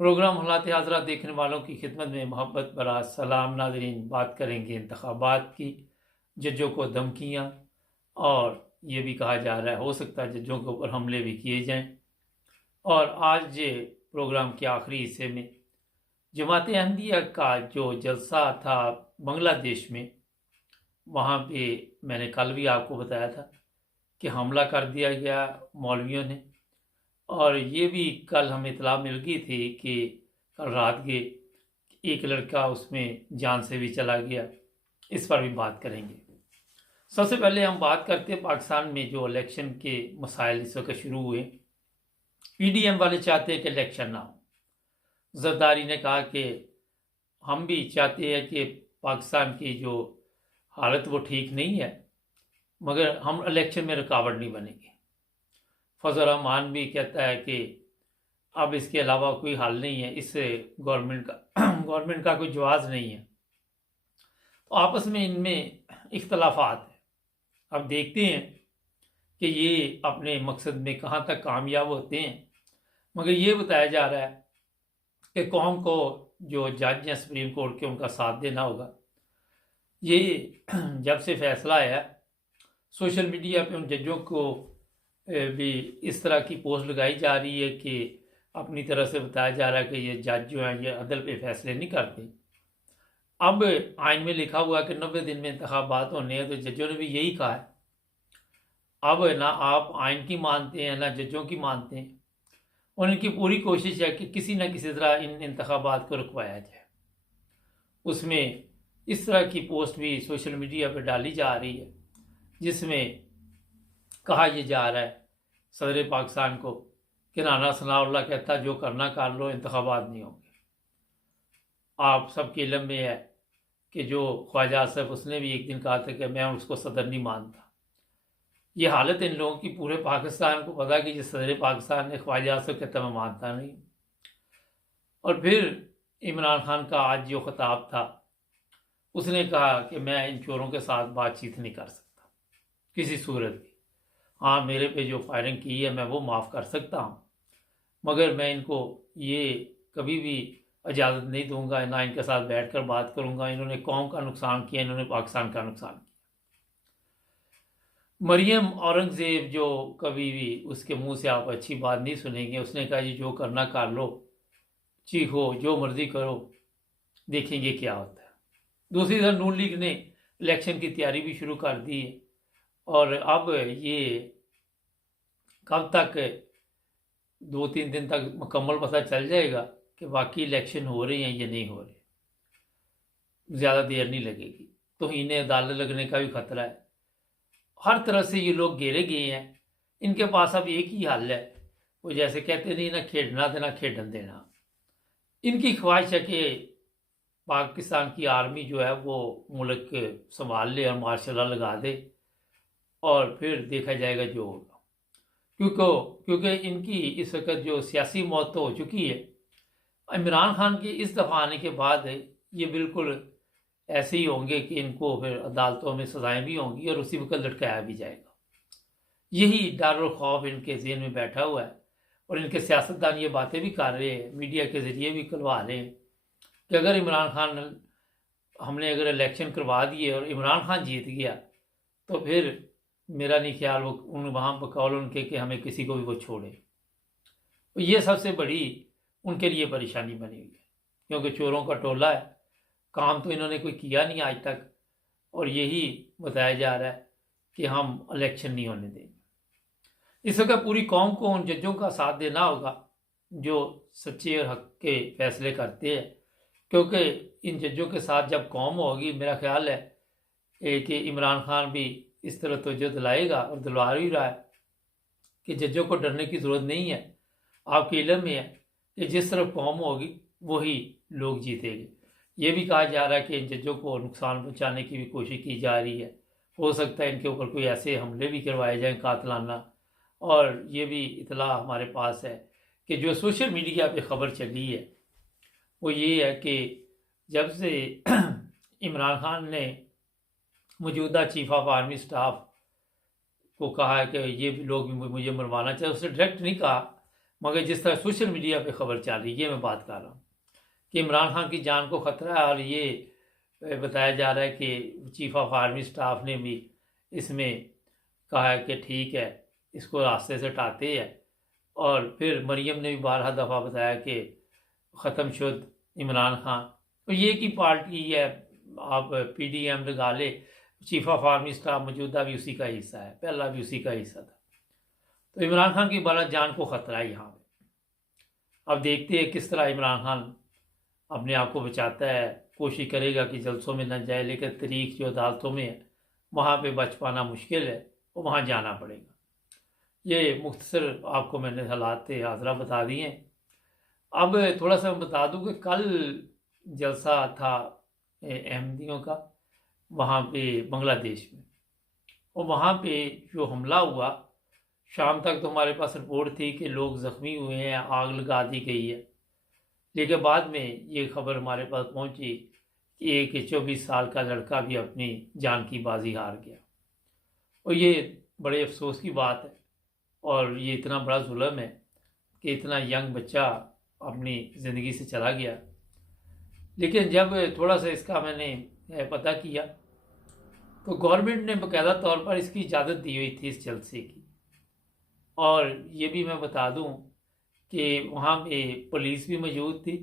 Programme हालात हज़रात देखने वालों की खिदमत में मोहब्बत भरा सलाम। नाज़रीन, बात करेंगे इंतखाबात की। जजों को धमकियाँ, और ये भी कहा जा रहा है हो सकता है जजों के ऊपर हमले भी किए जाएं। और आज ये प्रोग्राम के आखिरी हिस्से में जमात अहमदिया का जो जलसा था बांग्लादेश में, वहाँ पे मैंने कल भी आपको बताया था कि हमला कर दिया गया मौलवियों ने। और ये भी कल हमें इतला मिल गई थी कि कल रात के एक लड़का उसमें जान से भी चला गया। इस पर भी बात करेंगे। सबसे पहले हम बात करते हैं पाकिस्तान में जो इलेक्शन के मसाइल इस वक्त शुरू हुए। पीडीएम वाले चाहते हैं कि इलेक्शन ना हो। जरदारी ने कहा कि हम भी चाहते हैं कि पाकिस्तान की जो हालत वो ठीक नहीं है, मगर हम इलेक्शन में रुकावट नहीं बनेंगे। फजल रहमान भी कहता है कि अब इसके अलावा कोई हल नहीं है, इससे गवर्नमेंट का गवर्नमेंट का कोई जवाब नहीं है। तो आपस में इनमें इख्तलाफात है। अब देखते हैं कि ये अपने मकसद में कहाँ तक कामयाब होते हैं। मगर ये बताया जा रहा है कि कौम को जो जज हैं सुप्रीम कोर्ट के, उनका साथ देना होगा। ये जब से फैसला आया, सोशल मीडिया पे उन जजों को भी इस तरह की पोस्ट लगाई जा रही है कि अपनी तरह से बताया जा रहा है कि ये जज जो हैं ये अदल पे फैसले नहीं करते। अब आइन में लिखा हुआ है कि 90 दिन में इंतखाबात होने हैं, तो जजों ने भी यही कहा है। अब ना आप आइन की मानते हैं ना जजों की मानते हैं, और इनकी पूरी कोशिश है कि किसी न किसी तरह इन इंतखाबात को रुकवाया जाए। उसमें इस तरह की पोस्ट भी सोशल मीडिया पर डाली जा रही है जिसमें कहा यह जा रहा है सदर पाकिस्तान को कि राना सनाउल्लाह कहता जो करना कर लो, इंतखाबात नहीं होंगे। आप सबके इल्म में है कि जो ख्वाजा आसफ, उसने भी एक दिन कहा था कि मैं उसको सदर नहीं मानता। ये हालत इन लोगों की पूरे पाकिस्तान को पता कि जिस सदर पाकिस्तान ने ख्वाजा आसफ कहता मैं मानता नहीं। और फिर इमरान खान का आज जो खिताब था, उसने कहा कि मैं इन चोरों के साथ बातचीत नहीं कर सकता किसी सूरत भी। हाँ, मेरे पे जो फायरिंग की है मैं वो माफ़ कर सकता हूँ, मगर मैं इनको ये कभी भी इजाज़त नहीं दूंगा, ना इनके साथ बैठकर बात करूंगा। इन्होंने कौम का नुकसान किया, इन्होंने पाकिस्तान का नुकसान किया। मरियम औरंगज़ेब जो कभी भी उसके मुंह से आप अच्छी बात नहीं सुनेंगे, उसने कहा जी जो करना कर लो, चीखो, जो मर्जी करो, देखेंगे क्या होता है। दूसरी तरफ नून लीग ने इलेक्शन की तैयारी भी शुरू कर दी है, और अब ये कब तक, 2-3 दिन तक मुकम्मल पता चल जाएगा कि वाकई इलेक्शन हो रहे हैं या नहीं हो रहे। ज़्यादा देर नहीं लगेगी, तो इन्हें अदालत लगने का भी खतरा है। हर तरह से ये लोग घेरे गए हैं। इनके पास अब एक ही हल है, वो जैसे कहते नहीं ना खेडना देना खेडन देना। इनकी ख्वाहिश है कि पाकिस्तान की आर्मी जो है वो मुल्क संभाल ले और मार्शल लॉ लगा दे, और फिर देखा जाएगा जो होगा। क्योंकि इनकी इस वक्त जो सियासी मौत तो हो चुकी है। इमरान खान के इस दफ़ा आने के बाद ये बिल्कुल ऐसे ही होंगे कि इनको फिर अदालतों में सजाएं भी होंगी और उसी वक्त लटकाया भी जाएगा। यही डर और खौफ इनके ज़हन में बैठा हुआ है, और इनके सियासतदान ये बातें भी कर रहे हैं, मीडिया के ज़रिए भी करवा रहे हैं कि अगर इमरान खान, हमने अगर इलेक्शन करवा दिए और इमरान खान जीत गया, तो फिर मेरा नहीं ख्याल वो उन वहाँ बकौल उनके कि हमें किसी को भी वो छोड़े। तो ये सबसे बड़ी उनके लिए परेशानी बनी हुई है, क्योंकि चोरों का टोला है, काम तो इन्होंने कोई किया नहीं आज तक, और यही बताया जा रहा है कि हम इलेक्शन नहीं होने देंगे। इस वक्त पूरी कौम को उन जजों का साथ देना होगा जो सच्चे और हक के फैसले करते हैं, क्योंकि इन जजों के साथ जब कौम होगी, मेरा ख्याल है कि इमरान खान भी इस तरह तवज्जो दिलाएगा और दिलवा भी रहा है कि जजों को डरने की ज़रूरत नहीं है। आपके इल्म में है कि जिस तरफ कौम होगी वही लोग जीतेंगे। ये भी कहा जा रहा है कि इन जजों को नुकसान पहुंचाने की भी कोशिश की जा रही है। हो सकता है इनके ऊपर कोई ऐसे हमले भी करवाए जाएं कातलाना। और ये भी इतला हमारे पास है कि जो सोशल मीडिया पे ख़बर चली है वो ये है कि जब से इमरान खान ने मौजूदा चीफ ऑफ आर्मी स्टाफ को कहा है कि ये लोग भी मुझे मरवाना चाहिए, उसने डायरेक्ट नहीं कहा, मगर जिस तरह सोशल मीडिया पे खबर चल रही है, ये मैं बात कर रहा हूँ कि इमरान खान की जान को ख़तरा है, और ये बताया जा रहा है कि चीफ ऑफ आर्मी स्टाफ ने भी इसमें कहा है कि ठीक है, इसको रास्ते से हटाते हैं। और फिर मरियम ने भी 12 दफ़ा बताया कि ख़त्म शुद इमरान खान। तो ये की पार्टी है, आप PDM लगा ले, चीफ ऑफ आर्मी स्टाफ मौजूदा भी उसी का हिस्सा है, पहला भी उसी का हिस्सा था। तो इमरान खान की बड़ा जान को ख़तरा है यहाँ पे। अब देखते हैं किस तरह इमरान खान अपने आप को बचाता है। कोशिश करेगा कि जलसों में न जाए, लेकिन तरीक जो अदालतों में है वहाँ पे बच पाना मुश्किल है, तो वहाँ जाना पड़ेगा। ये मुख्तसर आपको मैंने हालात हाज़रा बता दिए हैं। अब थोड़ा सा मैं बता दूं कि कल जलसा था अहमदियों का वहाँ पे बांग्लादेश में, और वहाँ पे जो हमला हुआ, शाम तक तो हमारे पास रिपोर्ट थी कि लोग ज़ख्मी हुए हैं, आग लगा दी गई है। लेकिन बाद में ये खबर हमारे पास पहुंची कि एक 24 साल का लड़का भी अपनी जान की बाजी हार गया। और ये बड़े अफसोस की बात है, और ये इतना बड़ा जुल्म है कि इतना यंग बच्चा अपनी ज़िंदगी से चला गया। लेकिन जब थोड़ा सा इसका मैंने पता किया तो गवर्नमेंट ने बाकायदा तौर पर इसकी इजाज़त दी हुई थी इस जलसे की। और ये भी मैं बता दूं कि वहाँ पे पुलिस भी मौजूद थी,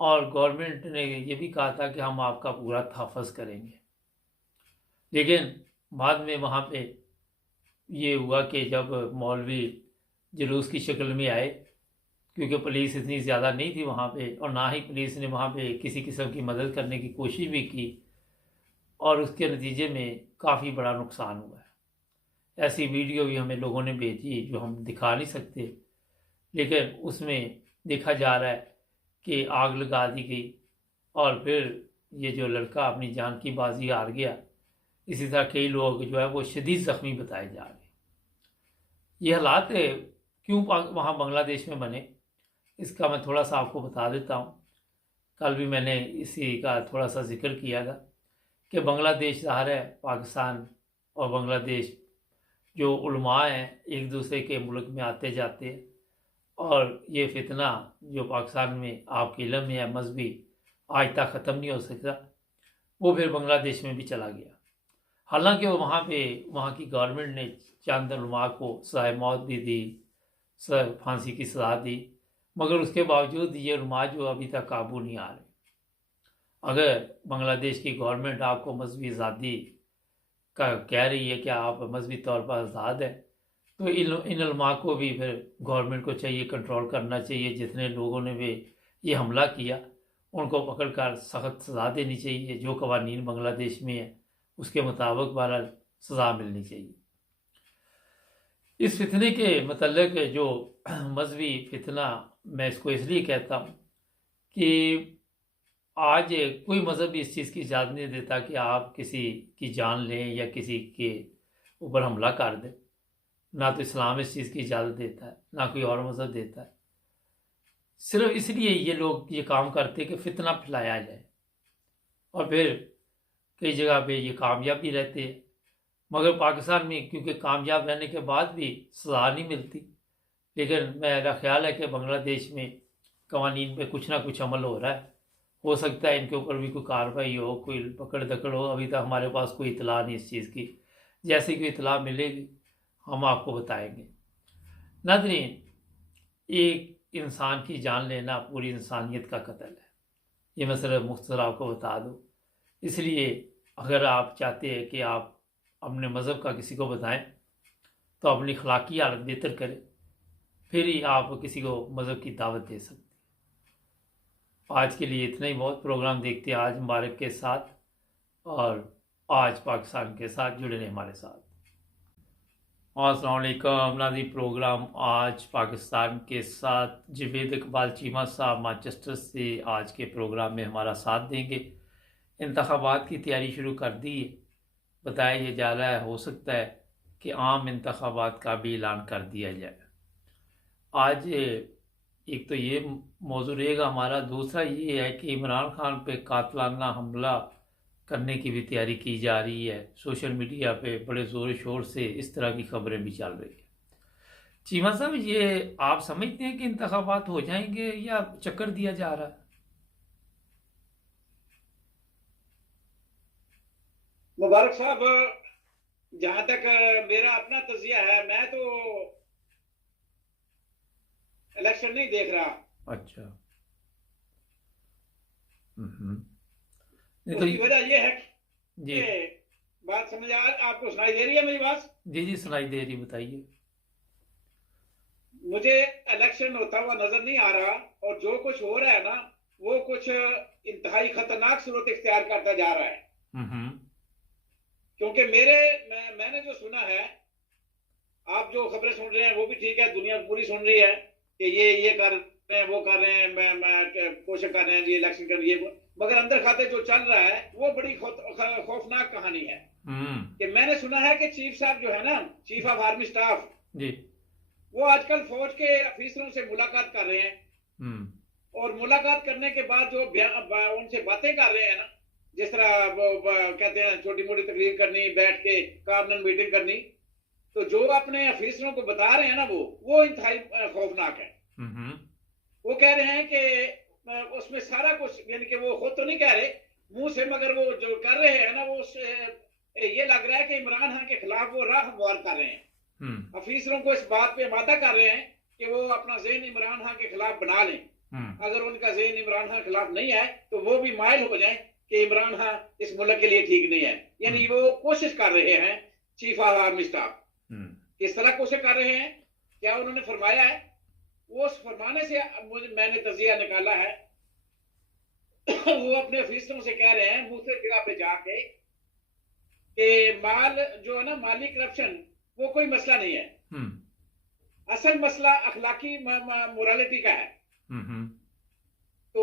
और गवर्नमेंट ने ये भी कहा था कि हम आपका पूरा तहफ़्फ़ुज़ करेंगे। लेकिन बाद में वहाँ पे ये हुआ कि जब मौलवी जुलूस की शक्ल में आए, क्योंकि पुलिस इतनी ज़्यादा नहीं थी वहाँ पे, और ना ही पुलिस ने वहाँ पे किसी किस्म की मदद करने की कोशिश भी की, और उसके नतीजे में काफ़ी बड़ा नुकसान हुआ है। ऐसी वीडियो भी हमें लोगों ने भेजी जो हम दिखा नहीं सकते, लेकिन उसमें देखा जा रहा है कि आग लगा दी गई, और फिर ये जो लड़का अपनी जान की बाजी हार गया। इसी तरह कई लोग जो है वो शदीद ज़ख्मी बताए जा रहे हैं। ये हालात क्यों वहाँ बांग्लादेश में बने, इसका मैं थोड़ा सा आपको बता देता हूँ। कल भी मैंने इसी का थोड़ा सा जिक्र किया था कि बांग्लादेश ज़ाहिर है पाकिस्तान और बांग्लादेश जो उलमा हैं एक दूसरे के मुल्क में आते जाते हैं, और ये फितना जो पाकिस्तान में आपके इल्म में है मजहबी, आज तक ख़त्म नहीं हो सकता, वो फिर बांग्लादेश में भी चला गया। हालांकि वहाँ पे वहाँ की गवर्नमेंट ने चंद उलमा को सज़ाए मौत भी दी, फांसी की सज़ा दी, मगर उसके बावजूद ये उलमा जो अभी तक काबू नहीं आ रहे। अगर बांग्लादेश की गवर्नमेंट आपको मजहबी आज़ादी का कह रही है कि आप मजहबी तौर पर आज़ाद है, तो इन उलमा को भी फिर गवर्नमेंट को चाहिए कंट्रोल करना चाहिए। जितने लोगों ने भी ये हमला किया उनको पकड़कर सख्त सज़ा देनी चाहिए। जो कवानीन बांग्लादेश में है उसके मुताबिक बहरहाल सज़ा मिलनी चाहिए। इस फितने के मतलब जो मजहबी फितना, मैं इसको इसलिए कहता हूँ कि आज कोई मज़हब इस चीज़ की इजाज़त नहीं देता कि आप किसी की जान लें या किसी के ऊपर हमला कर दें। ना तो इस्लाम इस चीज़ की इजाज़त देता है, ना कोई और मज़हब देता है। सिर्फ इसलिए ये लोग ये काम करते कि फितना फैलाया जाए, और फिर कई जगह पे ये कामयाब भी रहते हैं। मगर पाकिस्तान में क्योंकि कामयाब रहने के बाद भी सज़ा नहीं मिलती। लेकिन मेरा ख्याल है कि बांग्लादेश में कवानीन पे कुछ ना कुछ अमल हो रहा है। हो सकता है इनके ऊपर भी कोई कार्रवाई हो, कोई पकड़ दकड़ हो। अभी तक हमारे पास कोई इतला नहीं इस चीज़ की। जैसे कोई इतला मिलेगी हम आपको बताएंगे। नाज़रीन, एक इंसान की जान लेना पूरी इंसानियत का कत्ल है, ये मैं सिर्फ मुख्तसर आपको बता दूँ। इसलिए अगर आप चाहते हैं कि आप अपने मज़हब का किसी को बताएं तो अपनी अखलाकी हालत बेहतर करें, फिर ही आप किसी को मज़हब की दावत दे सकते हैं। आज के लिए इतना ही बहुत। प्रोग्राम देखते हैं आज मुबारक के साथ, और आज पाकिस्तान के साथ जुड़े रहें हमारे साथ। अस्सलाम वालेकुम नाज़रीन, प्रोग्राम आज पाकिस्तान के साथ जवेद इकबाल चीमा साहब मैनचेस्टर से आज के प्रोग्राम में हमारा साथ देंगे। इंतखाबात की तैयारी शुरू कर दी है। बताया ये जा रहा है हो सकता है कि आम इंतखाबात का भी ऐलान कर दिया जाए। आज एक तो ये मौजू रहेगा हमारा। दूसरा ये है कि इमरान खान पे कातलाना हमला करने की भी तैयारी की जा रही है। सोशल मीडिया पे बड़े ज़ोर शोर से इस तरह की खबरें भी चल रही है। चीमा साहब, ये आप समझते हैं कि इंतखाबात हो जाएंगे या चक्कर दिया जा रहा है? मुबारक साहब, जहां तक मेरा अपना तजिया है, मैं तो इलेक्शन नहीं देख रहा। अच्छा। हम्म। नहीं तो उसकी वजह यह है जी। कि बात समझ आ आपको सुनाई दे रही है मेरी बात? जी जी, सुनाई दे रही, बताइए। मुझे इलेक्शन होता हुआ नजर नहीं आ रहा, और जो कुछ हो रहा है ना, वो कुछ इंतहाई खतरनाक सूरत इख्तियार करता जा रहा है। हम्म। क्योंकि मैंने जो सुना है, आप जो खबरें सुन रहे हैं वो भी ठीक है, दुनिया पूरी सुन रही है कि ये कर रहे हैं, वो कर रहे हैं, मैं कोशिश कर रहे हैं, ये इलेक्शन कर रही है, मगर अंदर खाते जो चल रहा है वो बड़ी खौफनाक कहानी है। हम्म। कि मैंने सुना है कि चीफ साहब जो है ना, चीफ ऑफ आर्मी स्टाफ, जी। वो आजकल फौज के अफीसरों से मुलाकात कर रहे हैं। हम्म। और मुलाकात करने के बाद जो उनसे बातें कर रहे हैं ना, जिस तरह कहते हैं छोटी मोटी तकरीर करनी, बैठ के कार्नर मीटिंग करनी, तो जो अपने अफीसरों को बता रहे हैं ना, वो इंतहाई खौफनाक है। हम्म। वो कह रहे हैं कि उसमें सारा कुछ, यानी कि वो खुद तो नहीं कह रहे मुंह से, मगर वो जो कर रहे हैं ना, वो ये लग रहा है कि इमरान खान के खिलाफ वो राह हमवार कर रहे हैं। अफीसरों को इस बात पे आमादा कर रहे हैं कि वो अपना ज़हन इमरान खान के खिलाफ बना लें। अगर उनका ज़हन इमरान खान के खिलाफ नहीं है तो वो भी माइल हो जाए कि इमरान खान इस मुल्क के लिए ठीक नहीं है। यानी वो कोशिश कर रहे हैं चीफ ऑफ आर्मी स्टाफ। किस तरह कोशिश कर रहे हैं, क्या उन्होंने फरमाया है? वो उस फरमाने से मैंने तजिया निकाला है वो अपने अफीसरों से कह रहे हैं मुंह से जगह पे जाके कि माल जो है ना, माली करप्शन वो कोई मसला नहीं है। असल मसला अखलाकी मोरालिटी का है। तो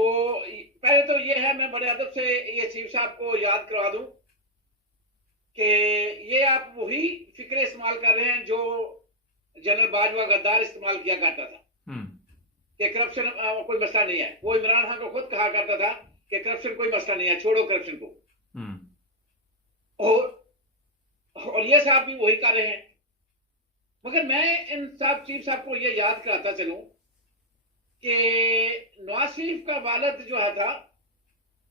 पहले तो ये है, मैं बड़े अदब से ये चीफ साहब को याद करवा दूं कि ये आप वही फिक्रे इस्तेमाल कर रहे हैं जो जनरल बाजवा गद्दार इस्तेमाल किया करता था कि करप्शन कोई मसला नहीं है। वो इमरान खान को खुद कहा करता था कि करप्शन कोई मसला नहीं है, छोड़ो करप्शन को। और ये साहब भी वही कर रहे हैं। मगर मैं इन साहब चीफ साहब को ये याद कराता चलूं कि नवाज शरीफ का वालिद जो था,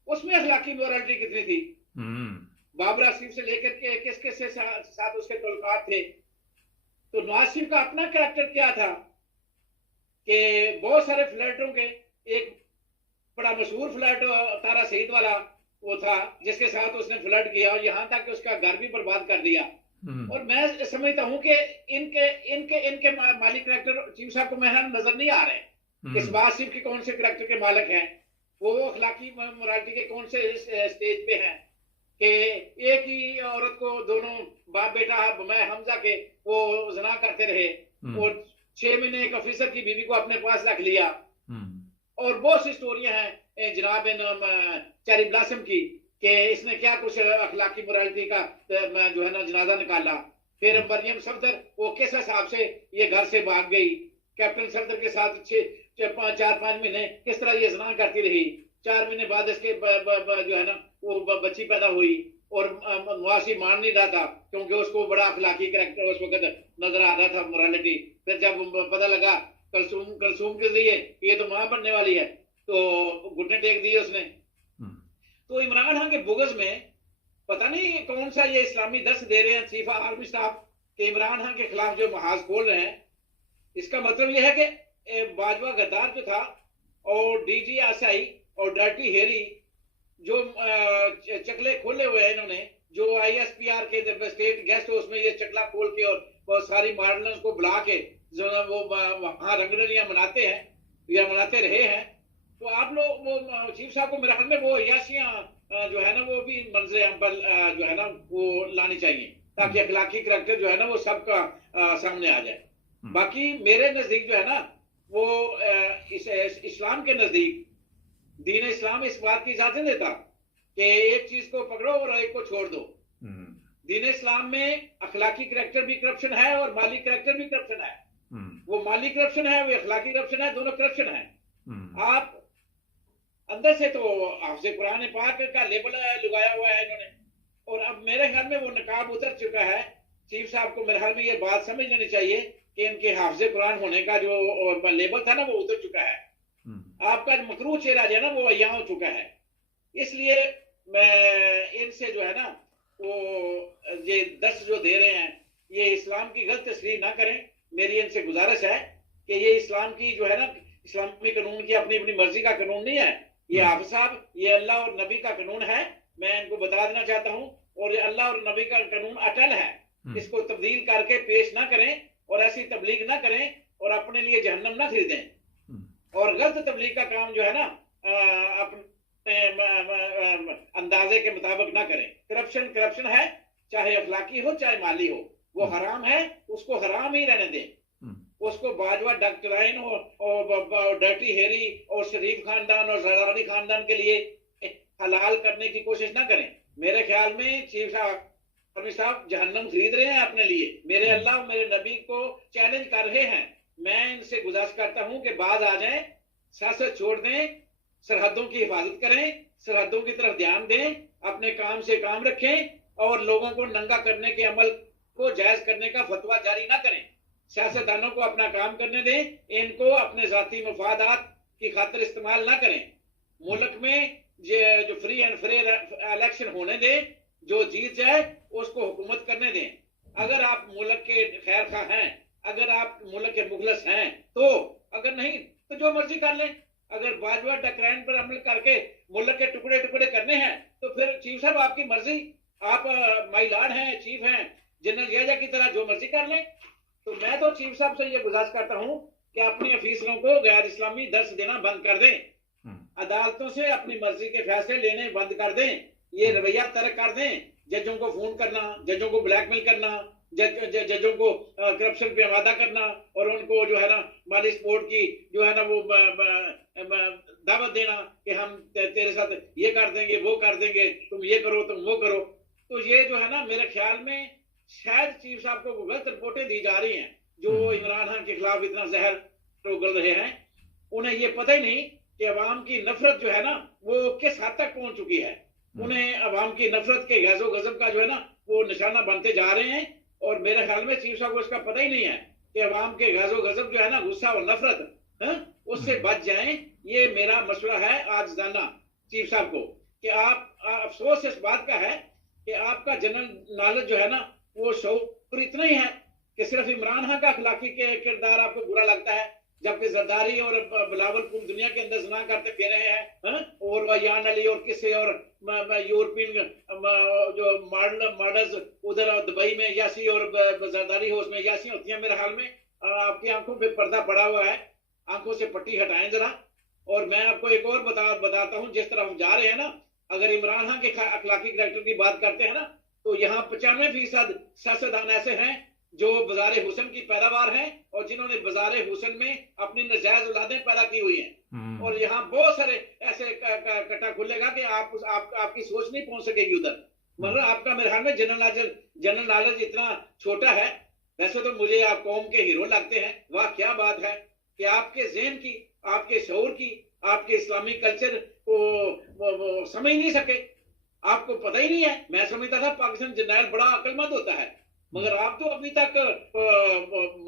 उसमें अखलाकी मोरालिटी कितनी थी? बाबर आसिफ से लेकर के किस किस से साथ उसके तल्लुकात थे? तो नवाज शरीफ का अपना कैरेक्टर क्या था कि बहुत सारे फ्लैटों के एक बड़ा मशहूर फ्लैट तारा सईद वाला वो था, जिसके साथ उसने फ्लड किया और यहां तक कि उसका घर भी बर्बाद कर दिया। और मैं समझता हूं कि इनके इनके इनके माली करैक्टर चीफ साहब को मैं नजर नहीं आ रहे। इस बात सिर्फ के कौन से करैक्टर के मालिक हैं, वो अखलाकी मोरालिटी के कौन से स्टेज पे हैं कि एक ही औरत को दोनों बाप बेटा मैं हमजा के वो जना करते रहे और 6 महीने एक ऑफिसर की बीवी को अपने पास रख लिया। और बहुत सी स्टोरियां हैं जनाब चेरी ब्लॉसम की कि इसने क्या कुछ अखलाकी मोरालिटी का जो है ना जनाजा निकाला। फिर मरियम सफदर वो किस हिसाब से ये घर से भाग गई, कैप्टन सफदर के साथ 4-5 महीने किस तरह ये जना करती रही। 4 महीने बाद इसके जो है ना वो बच्ची पैदा हुई और नवासी मान नहीं रहा था क्योंकि उसको बड़ा अखलाकी करैक्टर उस वक्त नजर आ रहा था, मोरालिटी। फिर जब पता लगा कलसूम के जरिए ये तो मां बनने वाली है तो घुटने टेक दिए उसने। तो इमरान खान के बुगज में पता नहीं कौन सा ये इस्लामी दर्श दे रहे हैं चीफ आर्मी स्टाफ कि इमरान खान के खिलाफ जो महाज खोल रहे हैं। इसका मतलब यह है कि बाजवा गद्दार जो था और डीजी आसाई और डर्टी हेरी जो चकले खोले हुए हैं इन्होंने, जो आईएसपीआर के स्टेट गेस्ट हाउस में ये चकला खोल के और बहुत सारी मॉडल्स को बुला के जो वो वहां रंगरलियां मनाते हैं या मनाते रहे हैं। तो आप लोग वो चीफ साहब को मेरे ख्याल में वो याशियां जो है ना वो भी मंजरे हम पर जो है ना वो लानी चाहिए ताकि अखलाकी करैक्टर जो है ना वो सबका सामने आ जाए। बाकी मेरे नजदीक जो है ना वो इस्लाम के नजदीक दीन इस्लाम इस बात की इजाजत नहीं देता कि एक चीज को पकड़ो और एक को छोड़ दो। दीन इस्लाम में अखलाकी करैक्टर भी करप्शन है और माली करैक्टर भी करप्शन है। वो माली करप्शन है, वो अखलाकी करप्शन है, दोनों करप्शन है। आप अंदर से तो हाफिज़ कुरान पाक का लेबल लगाया हुआ है इन्होंने, और अब मेरे ख्याल में वो नकाब उतर चुका है। चीफ साहब को मेरे ख्याल में ये बात समझ लेनी चाहिए कि इनके हाफिज कुरान होने का जो लेबल था ना वो उतर चुका है। आपका मकरूह चेहरा जो है ना वो यहाँ हो चुका है। इसलिए मैं इनसे जो है ना वो ये दर्श जो दे रहे हैं ये इस्लाम की गलत तस्वीर ना करें। मेरी इनसे गुजारिश है कि ये इस्लाम की जो है ना इस्लामी कानून की अपनी अपनी मर्जी का कानून नहीं है। ये हाफिज साहब ये अल्लाह और नबी का कानून है। मैं इनको बता देना चाहता हूँ, और ये अल्लाह और नबी का कानून अटल है। इसको तब्दील करके पेश ना करें और ऐसी तबलीग ना करें और अपने लिए जहन्नम ना खरीदें। और गलत तबलीग का काम जो है ना अपने अंदाजे के मुताबिक ना करें। करप्शन है, चाहे अखलाकी हो चाहे माली हो, वो हराम है, उसको हराम ही रहने दें। उसको बाजवा डॉक्टराइन और डर्टी हेरी और शरीफ खानदान और जरदारी खानदान के लिए हलाल करने की कोशिश ना करें। मेरे ख्याल में चीफ साहब जहन्नम खरीद रहे हैं अपने लिए। मेरे अल्लाह और मेरे नबी को चैलेंज कर रहे हैं। मैं इनसे गुजारिश करता हूं कि बाज आ जाएं, सियासत छोड़ दें, सरहदों की हिफाजत करें, सरहदों की तरफ ध्यान दें, अपने काम से काम रखें और लोगों को नंगा करने के अमल को जायज करने का फतवा जारी ना करें। सियासतदानों को अपना काम करने दें, इनको अपने जाती मफादात की खातिर इस्तेमाल ना करें। मुल्क में जो फ्री एंड फेयर इलेक्शन होने दें, जो जीत जाए उसको हुकूमत करने दें। अगर आप मुल्क के खैर खा हैं, अगर आप मुल्क के मुखलस हैं तो, अगर नहीं तो जो मर्जी कर लें। अगर बाजवा डकरैन पर अमल करके मुल्क के टुकड़े टुकड़े करने हैं तो फिर चीफ साहब आपकी मर्जी। आप माई लॉर्ड हैं, चीफ हैं, जनरल याजा की तरह जो मर्जी कर लें। तो मैं तो चीफ साहब से ये गुजारिश करता हूं कि अपने अफीसरों को गैर इस्लामी दर्श देना बंद कर दें, अदालतों से अपनी मर्जी के फैसले लेने बंद कर दें, ये रवैया तर्क कर दें। जजों को फोन करना, जजों को ब्लैकमेल करना, जजों को करप्शन पे आमादा करना और उनको जो है ना माली सपोर्ट की जो है ना वो दावत देना कि हम तेरे साथ ये कर देंगे, वो कर देंगे, तुम ये करो, तुम वो करो। तो ये जो है ना मेरे ख्याल में शायद चीफ साहब को गलत रिपोर्टें दी जा रही हैं, जो इमरान खान के खिलाफ इतना जहर उगल रहे हैं। उन्हें ये पता ही नहीं कि अवाम की नफरत जो है ना वो किस हद तक पहुंच चुकी है। उन्हें अवाम की नफरत के गैज़ो गजब का जो है ना वो निशाना बनते जा रहे हैं। और मेरे ख्याल में चीफ साहब को इसका पता ही नहीं है कि अवाम के गैज़ो गजब जो है ना गुस्सा और नफरत उससे बच जाएं। ये मेरा मशवरा है आज जाना चीफ साहब को कि आप अफसोस इस बात का है कि आपका जनरल नॉलेज जो है ना वो शऊर इतना ही है कि सिर्फ इमरान खान का अखलाकी के किरदार आपको बुरा लगता है, जबकि जरदारी और बिलावल पूरी दुनिया के अंदर जना करते फिर रहे हैं। और यान अली और किसे और यूरोपियन जो मॉडल्स उधर दुबई में यासी और जरदारी हो उसमें यासी होती हैं। मेरे हाल में आपकी आंखों पे पर्दा पड़ा हुआ है, आंखों से पट्टी हटाएं जरा। और मैं आपको एक और बताता हूं, जिस तरफ जा रहे हैं ना, अगर इमरान खान के अखलाकी करैक्टर की बात करते हैं ना तो यहाँ 95% सियासतदान ऐसे हैं जो बाजार हुसन की पैदावार हैं और जिन्होंने बाजार हुसन में अपनी नजायज औलादें पैदा की हुई हैं। और यहाँ बहुत सारे ऐसे कट्टा खुलेगा कि आपकी सोच नहीं पहुंच सकेगी उधर। मगर आपका मेरे ख्याल में जनरल नॉलेज इतना छोटा है। वैसे तो मुझे आप कौम के हीरो लगते हैं। वाह क्या बात है कि आपके ज़हन की, आपके शऊर की, आपके इस्लामी कल्चर को समझ नहीं सके, आपको पता ही नहीं है। मैं समझता था पाकिस्तान जर्नैल बड़ा अक्लमंद होता है, मगर आप तो अभी तक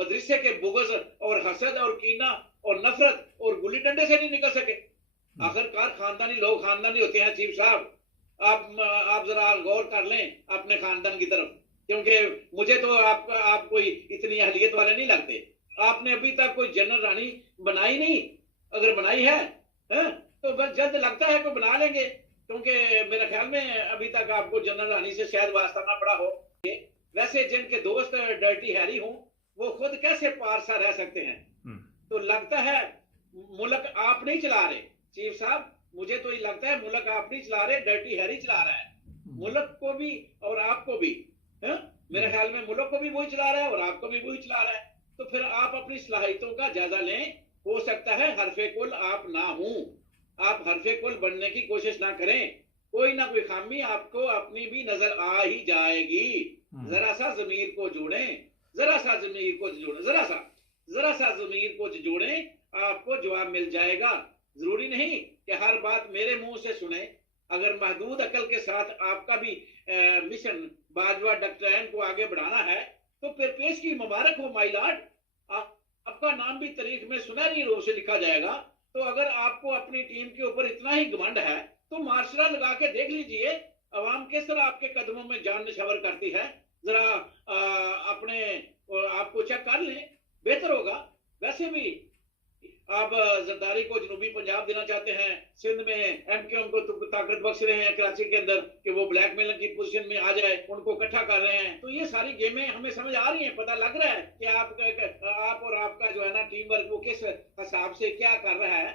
मदरसे के बुग़्ज़ और हसद और कीना और नफरत और गुल्ली डंडे से नहीं निकल सके। आखिरकार खानदानी लोग खानदानी होते हैं चीफ साहब। आप जरा गौर कर लें अपने खानदान की तरफ, क्योंकि मुझे तो आप कोई इतनी अहलियत वाले नहीं लगते। आपने अभी तक कोई जनरल रानी बनाई नहीं, अगर बनाई है तो बस जल्द लगता है कोई बना लेंगे, क्योंकि मेरे ख्याल में अभी तक आपको जनरल रानी से शायद वास्ता ना पड़ा हो। वैसे जिनके दोस्त डर्टी हैरी हों वो खुद कैसे पारसा रह सकते हैं। तो लगता है मुल्क आप नहीं चला रहे चीफ साहब, मुझे तो ये लगता है मुल्क आप नहीं चला रहे, डर्टी हैरी चला रहा है मुल्क को भी और आपको भी। मेरे ख्याल में मुल्क को भी वही चला रहा है और आपको भी वही चला रहा है। तो फिर आप अपनी सलाहियतों का जायजा लें। हो सकता है हरफे कुल आप ना हूं, आप हरफे कुल बनने की कोशिश ना करें, कोई ना कोई खामी आपको अपनी भी नजर आ ही जाएगी। जरा सा जमीर को जोड़ें, जरा सा जमीर को जोड़ें, जरा सा जमीर को जोड़ें, आपको जवाब मिल जाएगा। जरूरी नहीं कि हर बात मेरे मुंह से सुने। अगर महदूद अकल के साथ आपका भी मिशन बाजवा डॉक्टराइन को आगे बढ़ाना है तो फिर पेश की मुबारक हो माय लॉर्ड। आपका नाम भी तारीख में सुनहरी रूप से लिखा जाएगा। तो अगर आपको अपनी टीम के ऊपर इतना ही घमंड है तो मार्शल लगा के देख लीजिए अवाम किस तरह आपके कदमों में जान निछावर करती है। जरा अपने आपको चेक कर लें, बेहतर होगा। वैसे भी आप जरदारी को जनूबी पंजाब देना चाहते हैं, सिंध में एमक्यूएम को ताकत बख्श रहे हैं कराची के अंदर कि वो ब्लैकमेलर की पोजीशन में आ जाए, उनको इकट्ठा कर रहे हैं। तो ये सारी गेमें हमें समझ आ रही हैं, पता लग रहा है कि आप और आपका जो है ना टीम वर्क वो किस हिसाब से क्या कर रहा है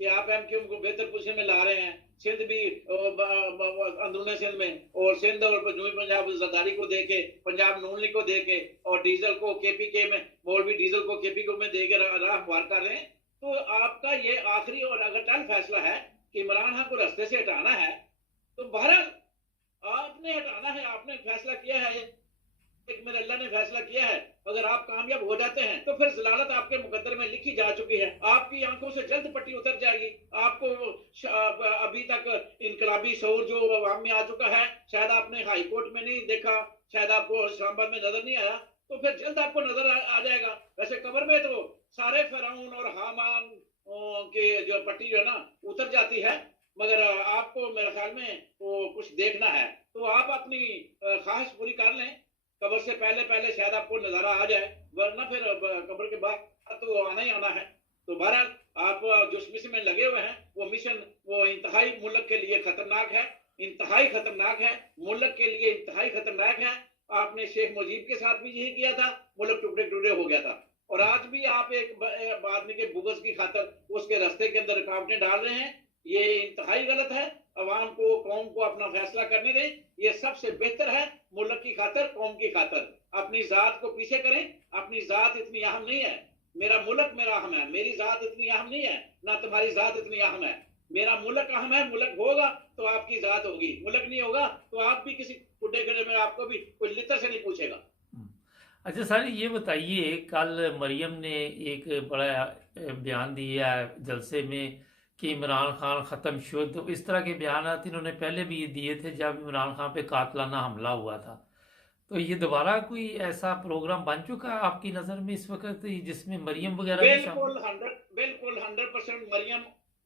कि आप एमक्यूएम को बेहतर पोजीशन में ला रहे हैं। सिंध भी अंदरूनी सिंध में, और सिंध और जनूबी पंजाब जरदारी को देके, पंजाब नून लीग को देके, और डीजल को केपीके में, मौलवी डीजल को केपीके में देके राह हमवार कर रहे हैं। तो आपका ये आखिरी और अगर टल फैसला है कि इमरान खान को रास्ते से हटाना है, तो बहरहाल आपने हटाना है, आपने फैसला किया है, एक मेरे अल्लाह ने फैसला किया है। अगर आप कामयाब हो जाते हैं तो फिर जलालत आपके मुकद्दर में लिखी जा चुकी है, आपकी आंखों से जल्द पट्टी उतर जाएगी। आपको अभी तक इनकलाबी शऊर जो अवाम में आ चुका है, शायद आपने हाई कोर्ट में नहीं देखा, शायद आपको इस्लामाबाद में नजर नहीं आया, तो फिर जल्द आपको नजर आ जाएगा। वैसे कब्र में तो सारे फराउन और हामान के जो पट्टी जो है ना उतर जाती है, मगर आपको मेरे ख्याल में वो कुछ देखना है। तो आप अपनी ख्वाहिश पूरी कर लें, कब्र से पहले पहले शायद आपको नजारा आ जाए, वरना फिर कब्र के बाद तो आना ही आना है। तो बहरहाल आप जो मिशन में लगे हुए हैं वो मिशन वो इंतहाई मुल्क के लिए खतरनाक है, इंतहाई खतरनाक है, मुल्क के लिए इंतहाई खतरनाक है। आपने शेख मुजीब के साथ भी यही किया था, मुल्क टुकड़े टुकड़े हो गया था, और आज भी आप एक आदमी के बुगस की खातर उसके रास्ते के अंदर रुकावटें डाल रहे हैं। ये इंतहाई गलत है। अवाम को, कौम को अपना फैसला करने दें, ये सबसे बेहतर है मुल्क की खातर, कौम की खातर। अपनी जात को पीछे करें, अपनी जात इतनी अहम नहीं है, मेरा मुल्क मेरा अहम है, मेरी जात इतनी अहम नहीं है, ना तुम्हारी जात इतनी अहम है। मेरा मुल्क अहम है, मुल्क होगा तो आपकी जात होगी, मुल्क नहीं होगा तो आप भी किसी बुढ़े गड्ढे में आपको भी कोई लितर से नहीं पूछेगा। अच्छा सर, ये बताइए, कल मरियम ने एक बड़ा बयान दिया है जलसे में कि इमरान खान ख़त्म शुद्ध, तो इस तरह के बयान इन्होंने पहले भी दिए थे जब इमरान खान पे कातलाना हमला हुआ था। तो ये दोबारा कोई ऐसा प्रोग्राम बन चुका है आपकी नज़र में इस वक्त जिसमें मरियम वगैरह भी शामिल? बिल्कुल 100%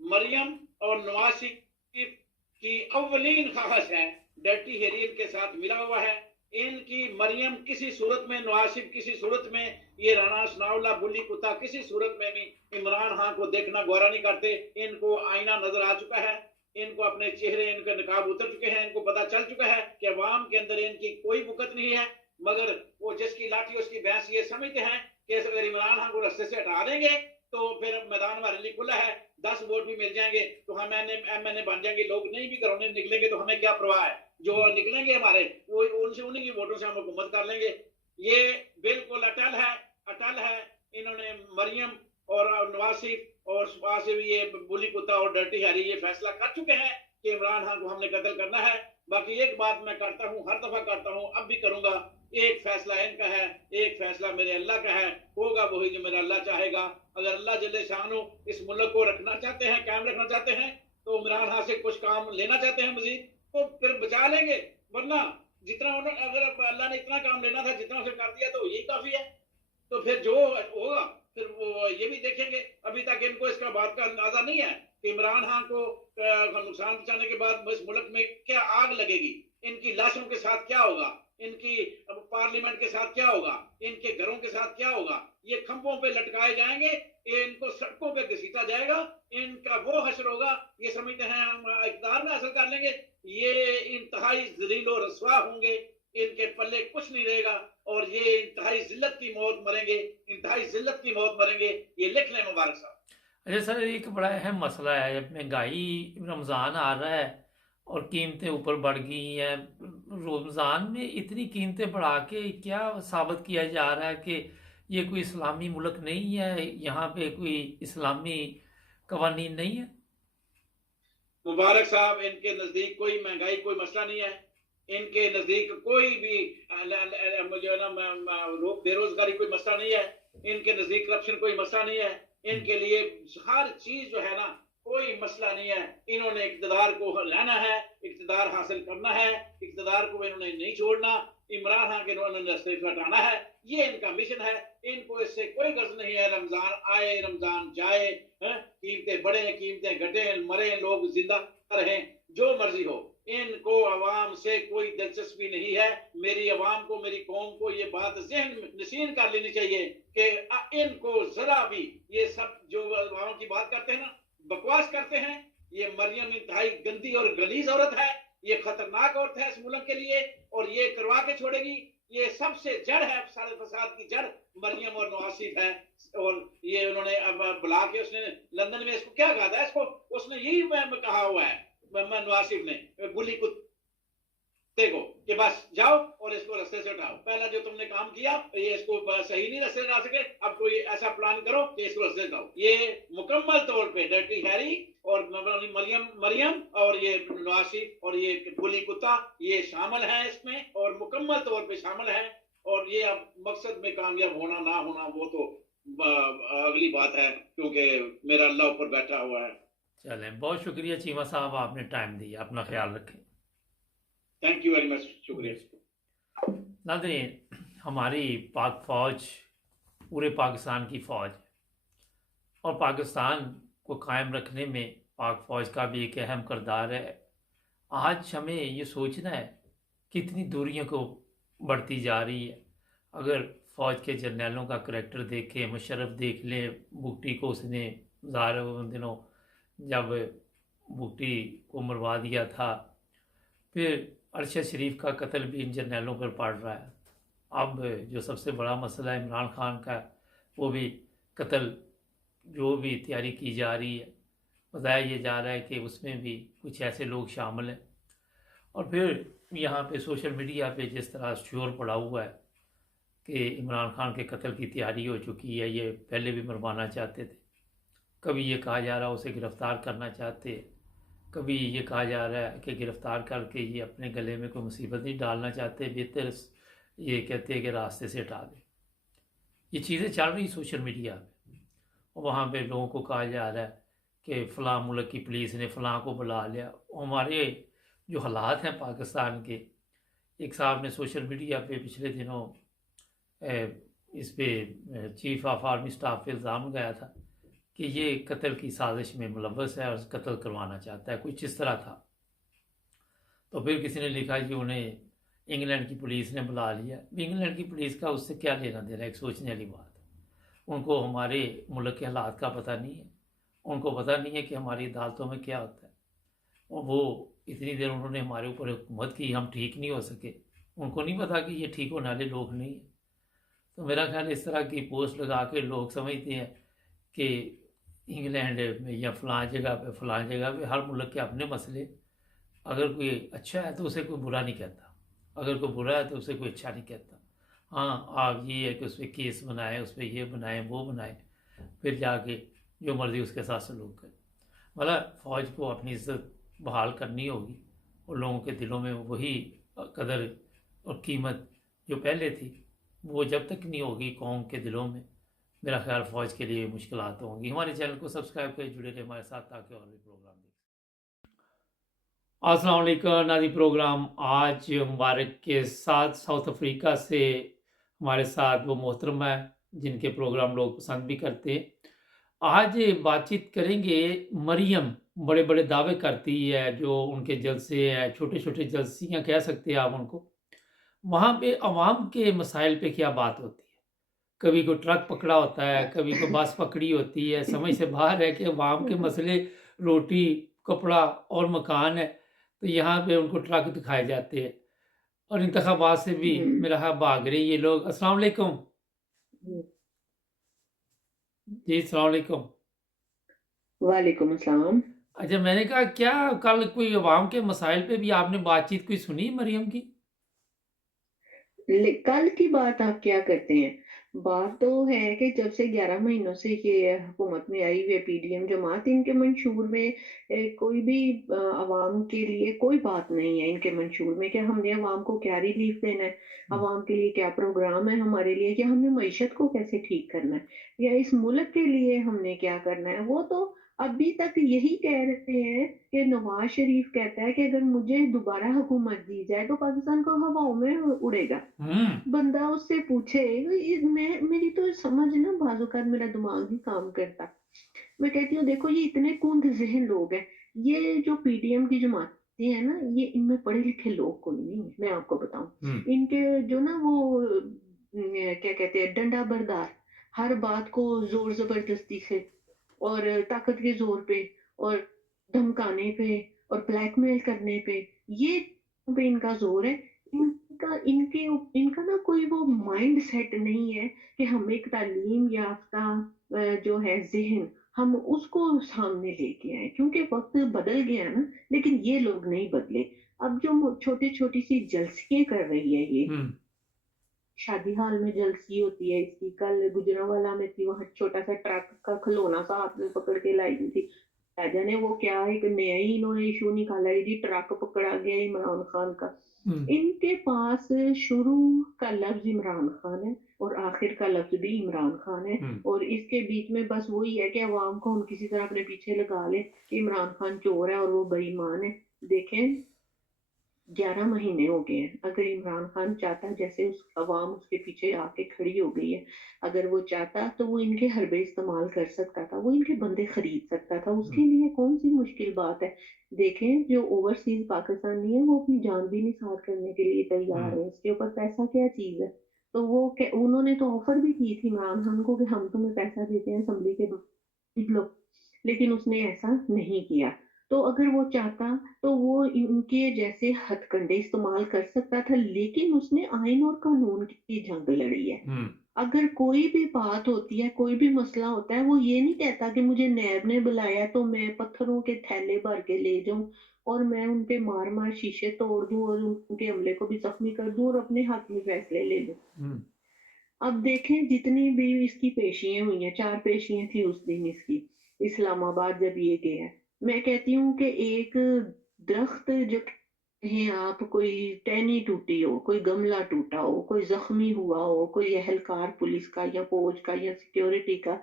मरियम और नवाज शरीफ की अव्वलीन ख्वाहिश है, डर्टी हेरियन के साथ मिला हुआ है। इनकी मरियम किसी सूरत में, नवाज शरीफ किसी सूरत में, ये राना सनाउल्लाह बुली कुत्ता किसी सूरत में भी इमरान खान को देखना गौरा नहीं करते। इनको आईना नजर आ चुका है, इनको अपने चेहरे, इनके नकाब उतर चुके हैं, इनको पता चल चुका है कि अवाम के अंदर इनकी कोई बुकत नहीं है। मगर वो जिसकी लाठी उसकी भैंस ये समझते हैं कि अगर इमरान खान को रास्ते से हटा देंगे तो फिर मैदान हमारे लिए खुला है, 10 वोट भी मिल जाएंगे तो हम एमएनए बन जाएंगे, लोग नहीं भी घरों में निकलेंगे तो हमें क्या परवाह है, जो निकलेंगे हमारे वो उनसे, उन्हीं की वोटों से हम हुकूमत कर लेंगे। ये बिल्कुल अटल है, अटल है। इन्होंने मरियम और नवाज शरीफ और वहां से भी ये बुली कुत्ता और डर्टी हैरी ये फैसला कर चुके हैं कि इमरान खान को हमने कत्ल करना है। बाकी एक बात मैं करता हूं, हर दफा करता हूं, अब भी करूंगा, एक फैसला इनका है, एक फैसला मेरे अल्लाह का है, होगा वही जो मेरा अल्लाह चाहेगा। अगर अल्लाह जल्ले शानो इस मुल्क को रखना चाहते हैं, कायम रखना चाहते हैं, तो इमरान खान से कुछ काम लेना चाहते हैं मजीद, तो फिर बचा लेंगे, वरना जितना अगर अल्लाह ने इतना काम लेना था जितना उसे कर दिया तो यही काफी है। तो फिर जो होगा फिर वो ये भी देखेंगे। अभी तक इनको इसका बात का अंदाजा नहीं है कि इमरान खान को नुकसान पहुंचाने के बाद इस मुल्क में क्या आग लगेगी, इनकी लाशों के साथ क्या होगा, इनकी पार्लियामेंट के साथ क्या होगा, इनके घरों के साथ क्या होगा। ये खंभों पे लटकाए जाएंगे, ये इनको सड़कों पे घसीटा जाएगा, इनका वो हश्र होगा। ये समझते हैं हम इक़्तिदार में हासिल कर लेंगे, ये इंतहाई ज़लील और रस्वा होंगे, इनके पल्ले कुछ नहीं रहेगा और ये इंतहाई जिल्लत की मौत मरेंगे, इंतहाई जिल्लत की मौत मरेंगे। ये लिख लें मुबारक साहब। अच्छा सर, एक बड़ा अहम मसला है, जब महंगाई, रमज़ान आ रहा है और कीमतें ऊपर बढ़ गई हैं। रमज़ान में इतनी कीमतें बढ़ा के क्या साबित किया जा रहा है कि ये कोई इस्लामी मुल्क नहीं है, यहाँ पे कोई इस्लामी कवानीन नहीं है? मुबारक साहब, इनके नजदीक कोई महंगाई कोई मसला नहीं है, इनके नजदीक कोई भी जो है ना बेरोजगारी कोई मसला नहीं है, इनके नजदीक करप्शन कोई मसला नहीं है, इनके लिए हर चीज जो है ना कोई मसला नहीं है। इन्होंने इक़्तिदार को लाना है, इक़्तिदार हासिल करना है, इक़्तिदार को इन्होंने नहीं छोड़ना, इमरान खान के इन्होंने रास्ते से हटाना है, ये इनका मिशन है। इनको इससे कोई गर्ज नहीं है। रमजान आए रमजान जाए, कीमतें बढ़े कीमतें घटे, मरे लोग जिंदा रहें, जो मर्जी हो, इनको अवाम से कोई दिलचस्पी नहीं है। मेरी अवाम को, मेरी कौम को ये बात जहन नशीन कर लेनी चाहिए कि इनको जरा भी, ये सब जो अवाम की बात करते हैं ना, बकवास करते हैं, ये मरियम इंतहाई गंदी और गलीज औरत है, ये खतरनाक औरत है इस मुल्क के लिए, और ये करवा के छोड़ेगी। ये सबसे जड़ है, सारे फसाद की जड़ मरियम और नवासिफ है। और ये उन्होंने अब बुला के, उसने लंदन में इसको क्या कहा था, इसको उसने यही कहा हुआ है नवासिफ ने, बुली कुत्ते को, कि बस जाओ और इसको रास्ते से उठाओ। पहला जो तुमने काम किया ये इसको सही नहीं रास्ते ला सके, अब कोई ऐसा प्लान करो कि इसको रास्ते से उठाओ। ये मुकम्मल तौर पे डर्टी हैरी और मरियम मरियम और ये नवासिफ और ये बुली कुत्ता ये शामिल हैं इसमें, और मुकम्मल तौर पे शामिल हैं। और ये अब मकसद में कामयाब होना ना होना वो तो अगली बात है, क्योंकि मेरा अल्लाह ऊपर बैठा हुआ है। चलें, बहुत शुक्रिया चीमा साहब, आपने टाइम दिया। अपना ख्याल रखें। थैंक यू वेरी मच, शुक्रिया। नाज़रीन, हमारी पाक फ़ौज पूरे पाकिस्तान की फ़ौज है, और पाकिस्तान को कायम रखने में पाक फ़ौज का भी एक अहम किरदार है। आज हमें ये सोचना है कितनी दूरियों को बढ़ती जा रही है। अगर फ़ौज के जर्नलों का करैक्टर देखें, मुशर्रफ देख लें, भुट्टी को उसने ज़ाहिर उन दिनों जब भुट्टी को मरवा दिया था, फिर अरशद शरीफ का कत्ल भी इन जर्नलों पर पड़ रहा है। अब जो सबसे बड़ा मसला है इमरान खान का, वो भी कत्ल जो भी तैयारी की जा रही है, बताया ये जा रहा है कि उसमें भी कुछ ऐसे लोग शामिल हैं। और फिर यहाँ पे सोशल मीडिया पे जिस तरह शोर पड़ा हुआ है कि इमरान खान के कत्ल की तैयारी हो चुकी है, ये पहले भी मरवाना चाहते थे, कभी ये कहा जा रहा है उसे गिरफ़्तार करना चाहते हैं, कभी ये कहा जा रहा है कि गिरफ़्तार करके ये अपने गले में कोई मुसीबत नहीं डालना चाहते, बेहतर ये कहते हैं कि रास्ते से हटा दें। ये चीज़ें चल रही सोशल मीडिया में, और वहाँ पे लोगों को कहा जा रहा है कि फ़लाँ मुल्क की पुलिस ने फ़लाँ को बुला लिया। हमारे जो हालात हैं पाकिस्तान के, एक साहब ने सोशल मीडिया पे पिछले दिनों इस पे चीफ ऑफ आर्मी स्टाफ पे इल्ज़ाम लगाया था कि ये कत्ल की साजिश में मुलव्वस है और कत्ल करवाना चाहता है, कुछ इस तरह था। तो फिर किसी ने लिखा कि उन्हें इंग्लैंड की पुलिस ने बुला लिया। इंग्लैंड की पुलिस का उससे क्या लेना देना, एक सोचने वाली बात है। उनको हमारे मुल्क के हालात का पता नहीं है, उनको पता नहीं है कि हमारी अदालतों में क्या होता है। और वो इतनी देर उन्होंने हमारे ऊपर हुकूमत की, हम ठीक नहीं हो सके, उनको नहीं पता कि ये ठीक होने वाले लोग नहीं हैं। तो मेरा ख्याल इस तरह की पोस्ट लगा के लोग समझते हैं कि इंग्लैंड में या फ़लाँ जगह पे हर मुल्क के अपने मसले, अगर कोई अच्छा है तो उसे कोई बुरा नहीं कहता, अगर कोई बुरा है तो उसे कोई अच्छा नहीं कहता। हाँ, आप ये है कि उस पर केस बनाएं, उस पर ये बनाएं वो बनाएं, फिर जाके जो मर्ज़ी उसके साथ सलूक करें। मतलब फ़ौज को अपनी इज़्ज़त बहाल करनी होगी, और लोगों के दिलों में वही कदर और कीमत जो पहले थी, वो जब तक नहीं होगी कौम के दिलों में, मेरा ख्याल फ़ौज के लिए मुश्किलात होंगी। हमारे चैनल को सब्सक्राइब करें, जुड़े रहे हमारे साथ, ताकि और भी प्रोग्राम देख। अस्सलाम वालेकुम नाज़रीन, प्रोग्राम आज मुबारक के साथ साउथ अफ्रीका से हमारे साथ वो मोहतरम है जिनके प्रोग्राम लोग पसंद भी करते हैं। आज बातचीत करेंगे, मरियम बड़े बड़े दावे करती है, जो उनके जलसे हैं, छोटे छोटे जलसियाँ कह सकते हैं आप उनको, वहाँ पे अवाम के मसाइल पे क्या बात होती है। कभी कोई ट्रक पकड़ा होता है, कभी कोई बस पकड़ी होती है, समझ से बाहर है कि अवाम के मसले रोटी, कपड़ा और मकान है, तो यहाँ पे उनको ट्रक दिखाए जाते हैं। और इंतखाबात से भी मेरा ख्याल भाग रहे ये लोग। अस्सलाम वालेकुम जी, अस्सलाम वालेकुम। वालेकुम अस्सलाम। अच्छा, मैंने कहा क्या कल कोई अवाम के मसाइल पे भी आपने बातचीत कोई सुनी मरियम की? कल की बात आप क्या करते हैं? बात तो है कि जब से 11 महीनों से ये हुकूमत में आई हुई है पीडीएम जमात, इनके मंशूर में कोई भी अवाम के लिए कोई बात नहीं है। इनके मंशूर में कि हमने अवाम को क्या रिलीफ देना है, अवाम के लिए क्या प्रोग्राम है हमारे लिए, या हमने मईशत को कैसे ठीक करना है, या इस मुल्क के लिए हमने क्या करना है, वो तो अभी तक यही कह रहे हैं कि नवाज शरीफ कहता है कि अगर मुझे दोबारा हुकूमत दी जाए तो पाकिस्तान को हवाओं में उड़ेगा। हम्म। बंदा उससे पूछे, मैं मेरी तो समझ ना बाज़ औक़ात मेरा दिमाग नहीं काम करता। मैं कहती हूँ देखो ये इतने कुंद ज़हन लोग हैं। ये जो पीडीएम की जमातें हैं ना, ये इनमें पढ़े लिखे लोग कोई नहीं है, मैं आपको बताऊँ। हम्म। इनके जो ना वो क्या कहते हैं डंडा बरदार, हर बात को ज़ोर ज़बरदस्ती से और ताकत के ज़ोर पे और धमकाने पे और ब्लैकमेल करने पे, ये पे इनका ज़ोर है। इनका ना कोई वो माइंड सेट नहीं है कि हम एक तालीम याफ़्ता जो है ज़हन, हम उसको सामने लेके आएँ, क्योंकि वक़्त बदल गया ना, लेकिन ये लोग नहीं बदले। अब जो छोटी-छोटी सी जलसियाँ कर रही है ये, हम्म। शादी हॉल में जलसी होती है इसकी, कल गुजरांवाला में थी, वहाँ छोटा-सा ट्रक का खिलौना सा हाथ में पकड़ के लाई हुई थी। क्या जाने वो क्या एक नया ही इन्होंने इश्यू निकाला है जी, ट्रक पकड़ा गया इमरान खान का। हम्म। इनके पास शुरू का लफ्ज़ इमरान खान है और आखिर का लफ्ज़ भी इमरान खान है, हम्म। और इसके बीच में बस वही है कि अवाम को हम किसी तरह अपने पीछे लगा लें कि इमरान खान चोर है और वो बेईमान है। देखें 11 महीने हो गए हैं। अगर इमरान खान चाहता, जैसे उस अवाम उसके पीछे आके खड़ी हो गई है, अगर वो चाहता तो वो इनके हरबे इस्तेमाल कर सकता था, वो इनके बंदे खरीद सकता था, उसके हम्म। लिए कौन-सी मुश्किल बात है। देखें जो ओवरसीज़ पाकिस्तानी है वो अपनी जान भी निसार करने के लिए तैयार हम्म। है, इसके ऊपर पैसा क्या चीज़ है। तो वो क उन्होंने तो ऑफ़र भी की थी इमरान खान को कि हम तुम्हें पैसा देते हैं असेंबली के लो, लेकिन उसने ऐसा नहीं किया। तो अगर वो चाहता तो वो इनके जैसे हथकंडे इस्तेमाल कर सकता था, लेकिन उसने आइन और कानून की जंग लड़ी है। हम्म। अगर कोई भी बात होती है, कोई भी मसला होता है, वो ये नहीं कहता कि मुझे नैब ने बुलाया तो मैं पत्थरों के थैले भर के ले जाऊँ और मैं उन पे मार-मार शीशे तोड़ दूँ और उनके अमले को भी ज़ख्मी कर दूँ और अपने हक में फैसले ले लूँ। हम्म। अब देखें जितनी भी इसकी पेशियाँ हुई हैं, 4 पेशियाँ थी उस दिन इसकी, इस्लामाबाद जब ये गया। मैं कहती हूँ कि एक दरख्त जो कहें आप, कोई टहनी टूटी हो, कोई गमला टूटा हो, कोई ज़ख्मी हुआ हो, कोई एहलकार पुलिस का या फ़ौज का या सिक्योरिटी का,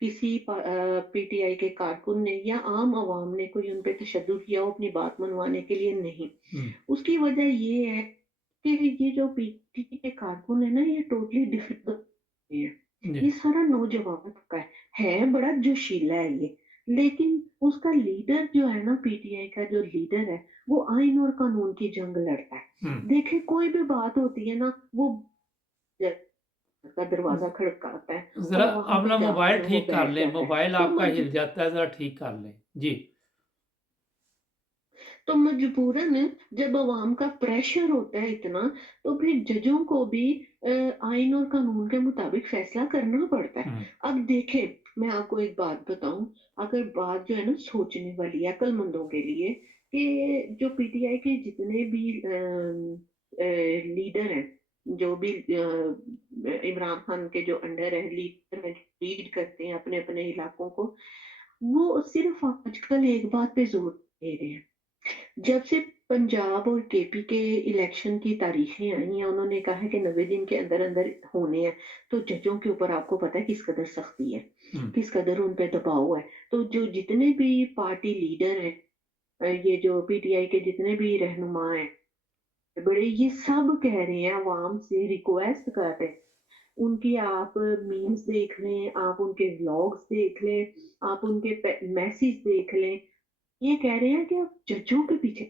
किसी पीटीआई के कारकुन ने या आम अवाम ने कोई उन पे तशद्दुद किया हो अपनी बात मनवाने के लिए, नहीं। हम्म। उसकी वजह ये है कि ये जो पीटीआई के कारकुन है ना, ये टोटली डिफरेंट है। जी। ये सारा नौजवान का है, बड़ा जोशीला है ये। लेकिन उसका लीडर जो है ना, पीटीआई का जो लीडर है, वो आइन और कानून की जंग लड़ता है। हम्म। देखें कोई भी बात होती है ना, वो का दरवाजा खड़काता है जरा और वहां पे अपना जाके मोबाइल ना वो ठीक कर बैठ लें, जाता है। मोबाइल तो आपका हिल जाता है, जरा ठीक कर लें जी। तो मजबूरन जब अवाम का प्रेशर होता है इतना, तो फिर जजों को भी आइन और कानून के मुताबिक फैसला करना पड़ता है। हम्म। अब देखें, मैं आपको एक बात बताऊं, अगर बात जो है ना सोचने वाली है अक्लमंदों के लिए, कि जो पीटीआई के जितने भी लीडर हैं, जो भी इमरान खान के जो अंडर है लीडर है, लीड करते हैं अपने अपने इलाकों को, वो सिर्फ आजकल एक बात पे जोर दे रहे हैं। जब से पंजाब और केपी के इलेक्शन की तारीखें आई हैं, उन्होंने कहा है कि 90 दिन के अंदर-अंदर होने हैं। तो जजों के ऊपर आपको पता है किस कदर सख्ती है, हम्म। किस कदर उन पे दबाव है। तो जो जितने भी पार्टी लीडर हैं, ये जो पीटीआई के जितने भी रहनुमा हैं, बड़े ये सब कह रहे हैं, अवाम से रिक्वेस्ट कर रहे हैं, उनकी आप मीम्स देख लें, आप उनके व्लॉग्स देख लें, आप उनके मैसेज देख लें। ये कह रहे हैं कि आप जजों के पीछे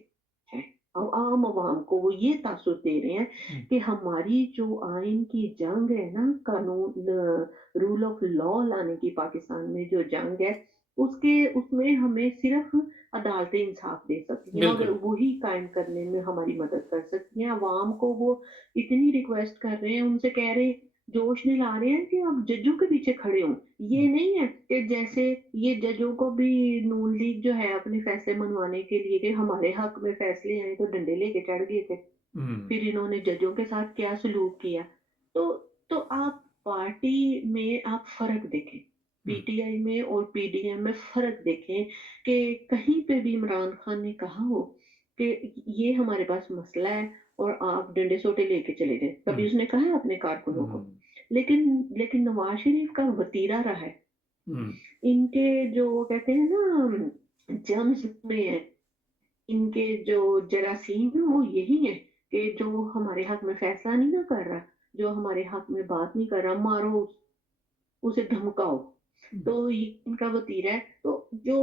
हैं। अब आम आवाम को वो ये तासुर दे रहे हैं हम्म। कि हमारी जो आइन की जंग है ना, कानून रूल ऑफ लॉ लाने की पाकिस्तान में जो जंग है, उसके उसमें हमें सिर्फ अदालतें इंसाफ दे सकती हैं और बिल्कुल। वही कायम करने में हमारी मदद कर सकती हैं। अवाम को वो इतनी रिक्वेस्ट कर रहे हैं, उनसे कह रहे हैं, जोश दिला रहे हैं कि आप जजों के पीछे खड़े हों। ये हम्म। नहीं है कि जैसे ये जजों को भी नून लीग जो है अपने फैसले मनवाने के लिए कि हमारे हक में फैसले आए तो डंडे लेके चढ़ गए थे। हम्म। फिर इन्होंने जजों के साथ क्या सलूक किया। तो तो आप पार्टी में आप फर्क देखें, हम्म। पीटीआई में और पीडीएम में फर्क देखें कि कहीं पे भी इमरान खान ने कहा हो कि ये हमारे पास मसला है और आप डंडे सोटे लेके चले जाएं, कभी हम्म। उसने कहा है अपने कारकुनों को। हम्म। लेकिन लेकिन नवाज शरीफ का वतीरा रहा है, हुँ, इनके जो वो कहते हैं ना जर्म्स में है, इनके जो जरासीम है वो यही है कि जो हमारे हक में फैसला नहीं ना कर रहा, जो हमारे हक में बात नहीं कर रहा, मारो उसे धमकाओ। हुँ, तो ये इनका वतीरा है। तो जो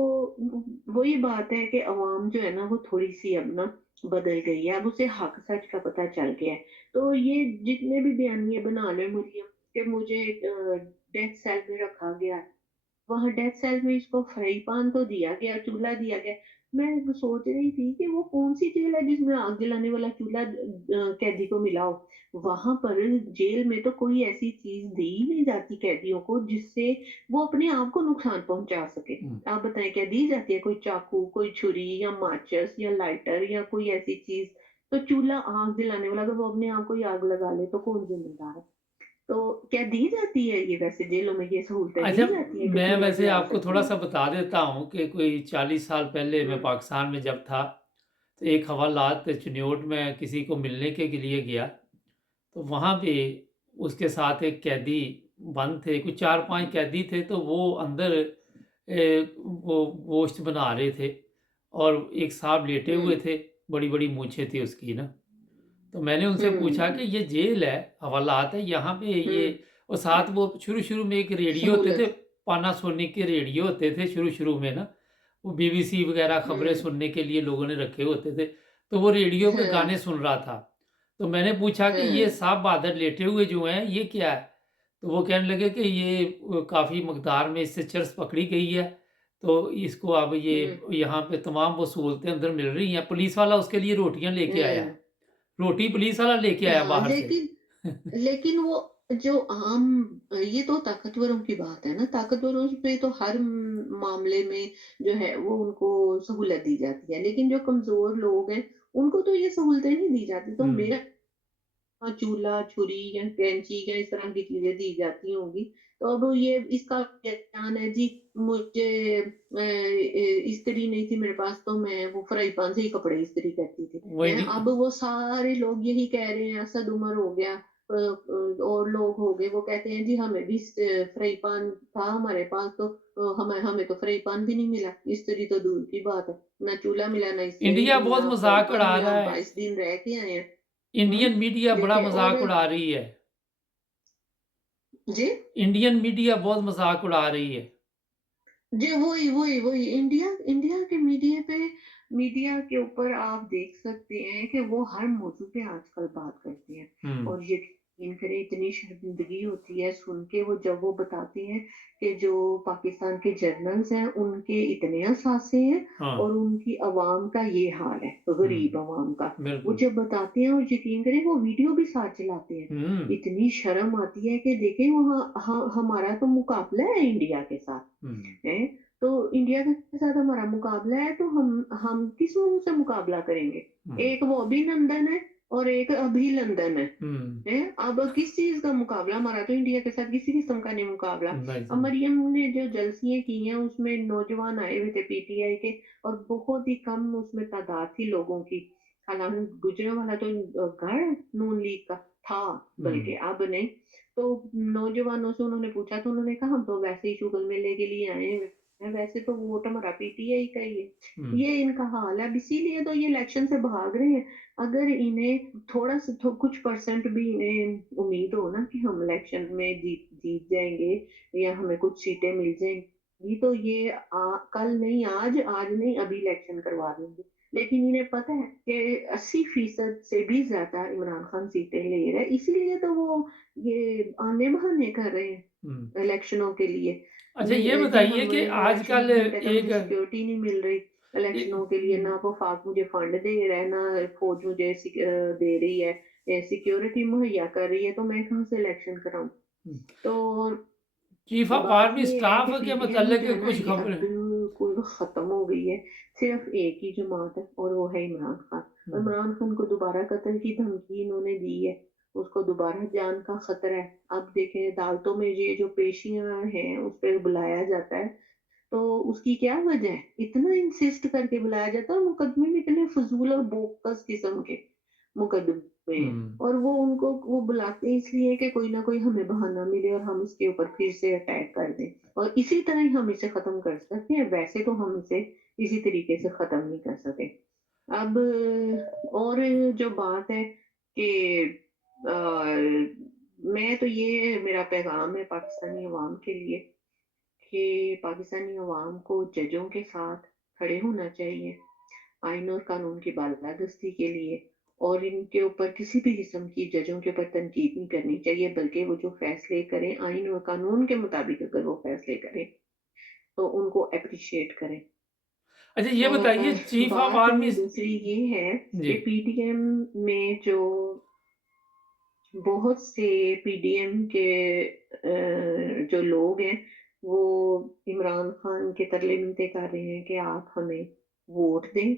वही बात है कि अवाम जो है ना वो थोड़ी-सी अब ना बदल गई है। अब उसे हक सच का पता चल गया है। तो ये जितने भी बयानिए बना लें मरियम कि मुझे डेथ सेल में रखा गया है। वहाँ डेथ सेल में इसको फ्राई पैन तो दिया गया, चूल्हा दिया गया। मैं सोच रही थी कि वो कौन-सी जेल है जिसमें आग जलाने वाला चूल्हा कैदी को मिला हो। वहाँ पर जेल में तो कोई ऐसी चीज़ दी ही नहीं जाती कैदियों को जिससे वो अपने आप को नुकसान पहुँचा सके। हुँ। आप बताएँ क्या दी जाती है? कोई चाकू, कोई छुरी या माचिस या लाइटर या कोई ऐसी चीज़। तो चूल्हा आग जलाने वाला अगर वो अपने आप को ही आग लगा ले तो कौन ज़िम्मेदार है? तो क्या दी जाती है ये वैसे जेलों में ये सहूलतें अच्छा, दी जाती हैं कि मैं चूल्हा वैसे जला आपको सकते हैं? थोड़ा-सा बता देता हूँ कि कोई 40 साल पहले मैं हुँ, पाकिस्तान में जब था, तो एक हवालात चिन्योट में किसी को मिलने के लिए गया, तो वहाँ पे उसके साथ एक कैदी बंद थे, कुछ 4-5 कैदी थे, तो वो अंदर वो गोश्त बना रहे थे और एक साहब लेटे हुए हुँ, थे, बड़ी-बड़ी मूंछें थी उसकी ना। तो मैंने उनसे पूछा कि हुँ, ये जेल है, हवालात है, यहाँ पे ये हुँ, और साथ वो शुरू-शुरू में एक रेडियो होते थे, सहूलत। पानासोनिक के रेडियो होते थे शुरू-शुरू में ना, वो बीबीसी वगैरह खबरें हुँ, सुनने के लिए लोगों ने रखे होते थे, तो वो रेडियो पे हाँ, गाने सुन रहा था। तो मैंने पूछा कि ये हाँ, साहब बहादुर लेटे हुए जो हैं, ये क्या है? तो वो कहने लगे कि ये काफ़ी मकदार में इससे चर्स पकड़ी गई है, तो इसको अब ये हुँ, यहाँ पे तमाम वो सहूलतें अंदर मिल रही हैं। पुलिस वाला उसके लिए रोटियाँ लेके आया। हाँ, रोटी पुलिस वाला लेके आया हाँ, बाहर से। लेकिन लेकिन वो जो आम ये तो ताकतवरों की बात है ना, ताकतवरों पे तो हर मामले में जो है वो उनको सहूलत दी जाती है, लेकिन जो कमज़ोर लोग हैं, उनको तो ये सहूलतें नहीं दी जाती। तो हुँ, मेरा चूल्हा, छुरी या कैंची या इस तरह की चीज़ें दी जाती होंगी। तो अब ये इसका बयान है जी मुझे इस्त्री नहीं थी मेरे पास तो मैं वो फ्राई पैन से ही कपड़े इस्त्री करती थी। वो हैं? इंडी अब वो सारे लोग यही कह रहे हैं असद उमर हो गया और लोग हो गए वो कहते हैं जी हमें भी फ्राई पैन था हमारे पास तो हमें हमें तो फ्राई पैन भी नहीं मिला। इस्त्री तो दूर की बात है। ना चूल्हा मिला, ना इस्त्री इंडिया मिली, बहुत ना फ्राई मज़ाक पैन उड़ा मिला। रहा हम है। 22 दिन रह के आए हैं। हुँ? इंडियन मीडिया बड़ा देखें और मज़ाक उड़ा रही है। जी? इंडियन मीडिया बहुत मज़ाक उड़ा रही है। जी, वही इंडिया इंडिया के मीडिया के ऊपर आप देख सकते हैं कि वो हर मौजू पे आजकल बात करते हैं हुँ, और यकीन करें इतनी शर्मिंदगी होती है सुन के वो जब वो बताते हैं कि जो पाकिस्तान के जर्नल्स हैं उनके इतने असासे हैं हाँ, और उनकी अवाम का ये हाल है, गरीब हुँ, अवाम का। वो बिल्कुल। जब बताते हैं और यकीन करें वो वीडियो भी साथ चलाते हैं। हुँ, इतनी शर्म आती है कि देखें वहाँ हमारा तो मुकाबला है इंडिया के साथ। हुँ, हैं? तो इंडिया के साथ हमारा मुकाबला है तो हम किस मुँह से मुकाबला करेंगे? हुँ, एक वो अभिनंदन है और एक अभिलंदन है। हुँ, हैं? अब किस चीज़ का मुकाबला? हमारा तो इंडिया के साथ किसी किस्म का नहीं मुकाबला। अब नहीं, मरियम ने जो जलसियाँ की हैं उसमें नौजवान आए हुए थे पीटीआई के और बहुत ही कम उसमें तादाद थी लोगों की। हालाँकि गुजरांवाला तो गढ़ नून लीग का था बल्कि हुँ, अब नहीं। तो नौजवानों से उन्होंने पूछा तो उन्होंने कहा हम तो वैसे ही शुगर मेले के लिए आए हैं वैसे तो वोट हमारा पीटीआई का ही है। हुँ, ये इनका हाल है अब इसीलिए तो ये इलेक्शन से भाग रहे हैं। अगर इन्हें थोड़ा सा कुछ परसेंट भी इन्हें उम्मीद हो ना कि हम इलेक्शन में जीत जीत जाएंगे या हमें कुछ सीटें मिल जाएंगी तो ये कल नहीं आज नहीं अभी इलेक्शन करवा देंगे। लेकिन इन्हें पता है कि 80% से भी ज्यादा इमरान खान सीटें ले रहा है इसीलिए तो वो ये आने-बहाने कर रहे हुँ। हैं इलेक्शनों के लिए। अच्छा ये जी बताइए कि हमें इलेक्शन आजकल में कहता एक मुझे सिक्योरिटी नहीं मिल रही ए इलेक्शनों के लिए, ना वफ़ाक मुझे फंड दे रहा है, ना फ़ौज मुझे दे रही है, सिक्योरिटी मुहैया कर रही है, तो मैं कहाँ से इलेक्शन कराऊँ? हुँ, तो चीफ ऑफ बात आर्मी ये है स्टाफ कि के पीटीआई जो मतलब है ना कुछ ये अब खबर बिल्कुल ख़त्म हो गई है। सिर्फ़ एक ही जमात है और वो है इमरान खान। हुँ, इमरान खान को दोबारा कत्ल की धमकी इन्होंने दी है, उसको दोबारा जान का ख़तरा है। अब देखें अदालतों में ये जो पेशियाँ हैं, उस पे बुलाया जाता है, तो उसकी क्या वजह है? इतना इंसिस्ट करके बुलाया जाता है और मुकदमे में इतने फ़िज़ूल और बोगस किस्म के मुकदमे में, हम्म। और वो बुलाते हैं इसलिए कि कोई ना कोई हमें बहाना मिले और हम इसके ऊपर फिर से अटैक कर दें, और इसी तरह ही हम इसे खत्म कर सकते हैं। वैसे तो हम इसे इसी तरीके से खत्म नहीं कर सकते। अब और जो बात है कि मैं तो ये मेरा पैगाम है पाकिस्तानी अवाम के लिए कि पाकिस्तानी अवाम को जजों के साथ खड़े होना चाहिए, आइन और कानून की बालादस्ती के लिए, और इनके ऊपर किसी भी किस्म की जजों के ऊपर तनकीद नहीं करनी चाहिए, बल्कि वो जो फैसले करें आइन और कानून के मुताबिक अगर वो फैसले करें तो उनको अप्रिशिएट करें। अच्छा ये तो बताइए चीफ ऑफ बात आर्मी। दूसरी ये है जी। कि पीडीएम में जो बहुत से पीडीएम के जो लोग हैं वो इमरान खान के तरले मिन्नतें कर रहे हैं कि आप हमें वोट दें,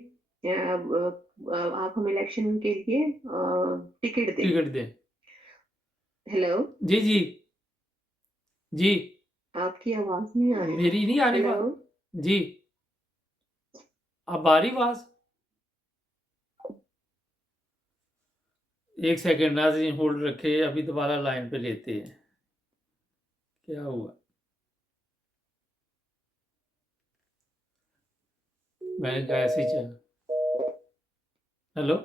आप हमें इलेक्शन के लिए टिकट दें। टिकट दें। हेलो, जी जी। जी। आपकी आवाज नहीं आ रही। मेरी नहीं आ रही हेलो, बात। जी। अब आ रही आवाज। एक सेकंड नाज़रीन होल्ड रखे, अभी दोबारा लाइन पे लेते हैं। क्या हुआ? मैंने कहा ऐसे ही चल। हेलो।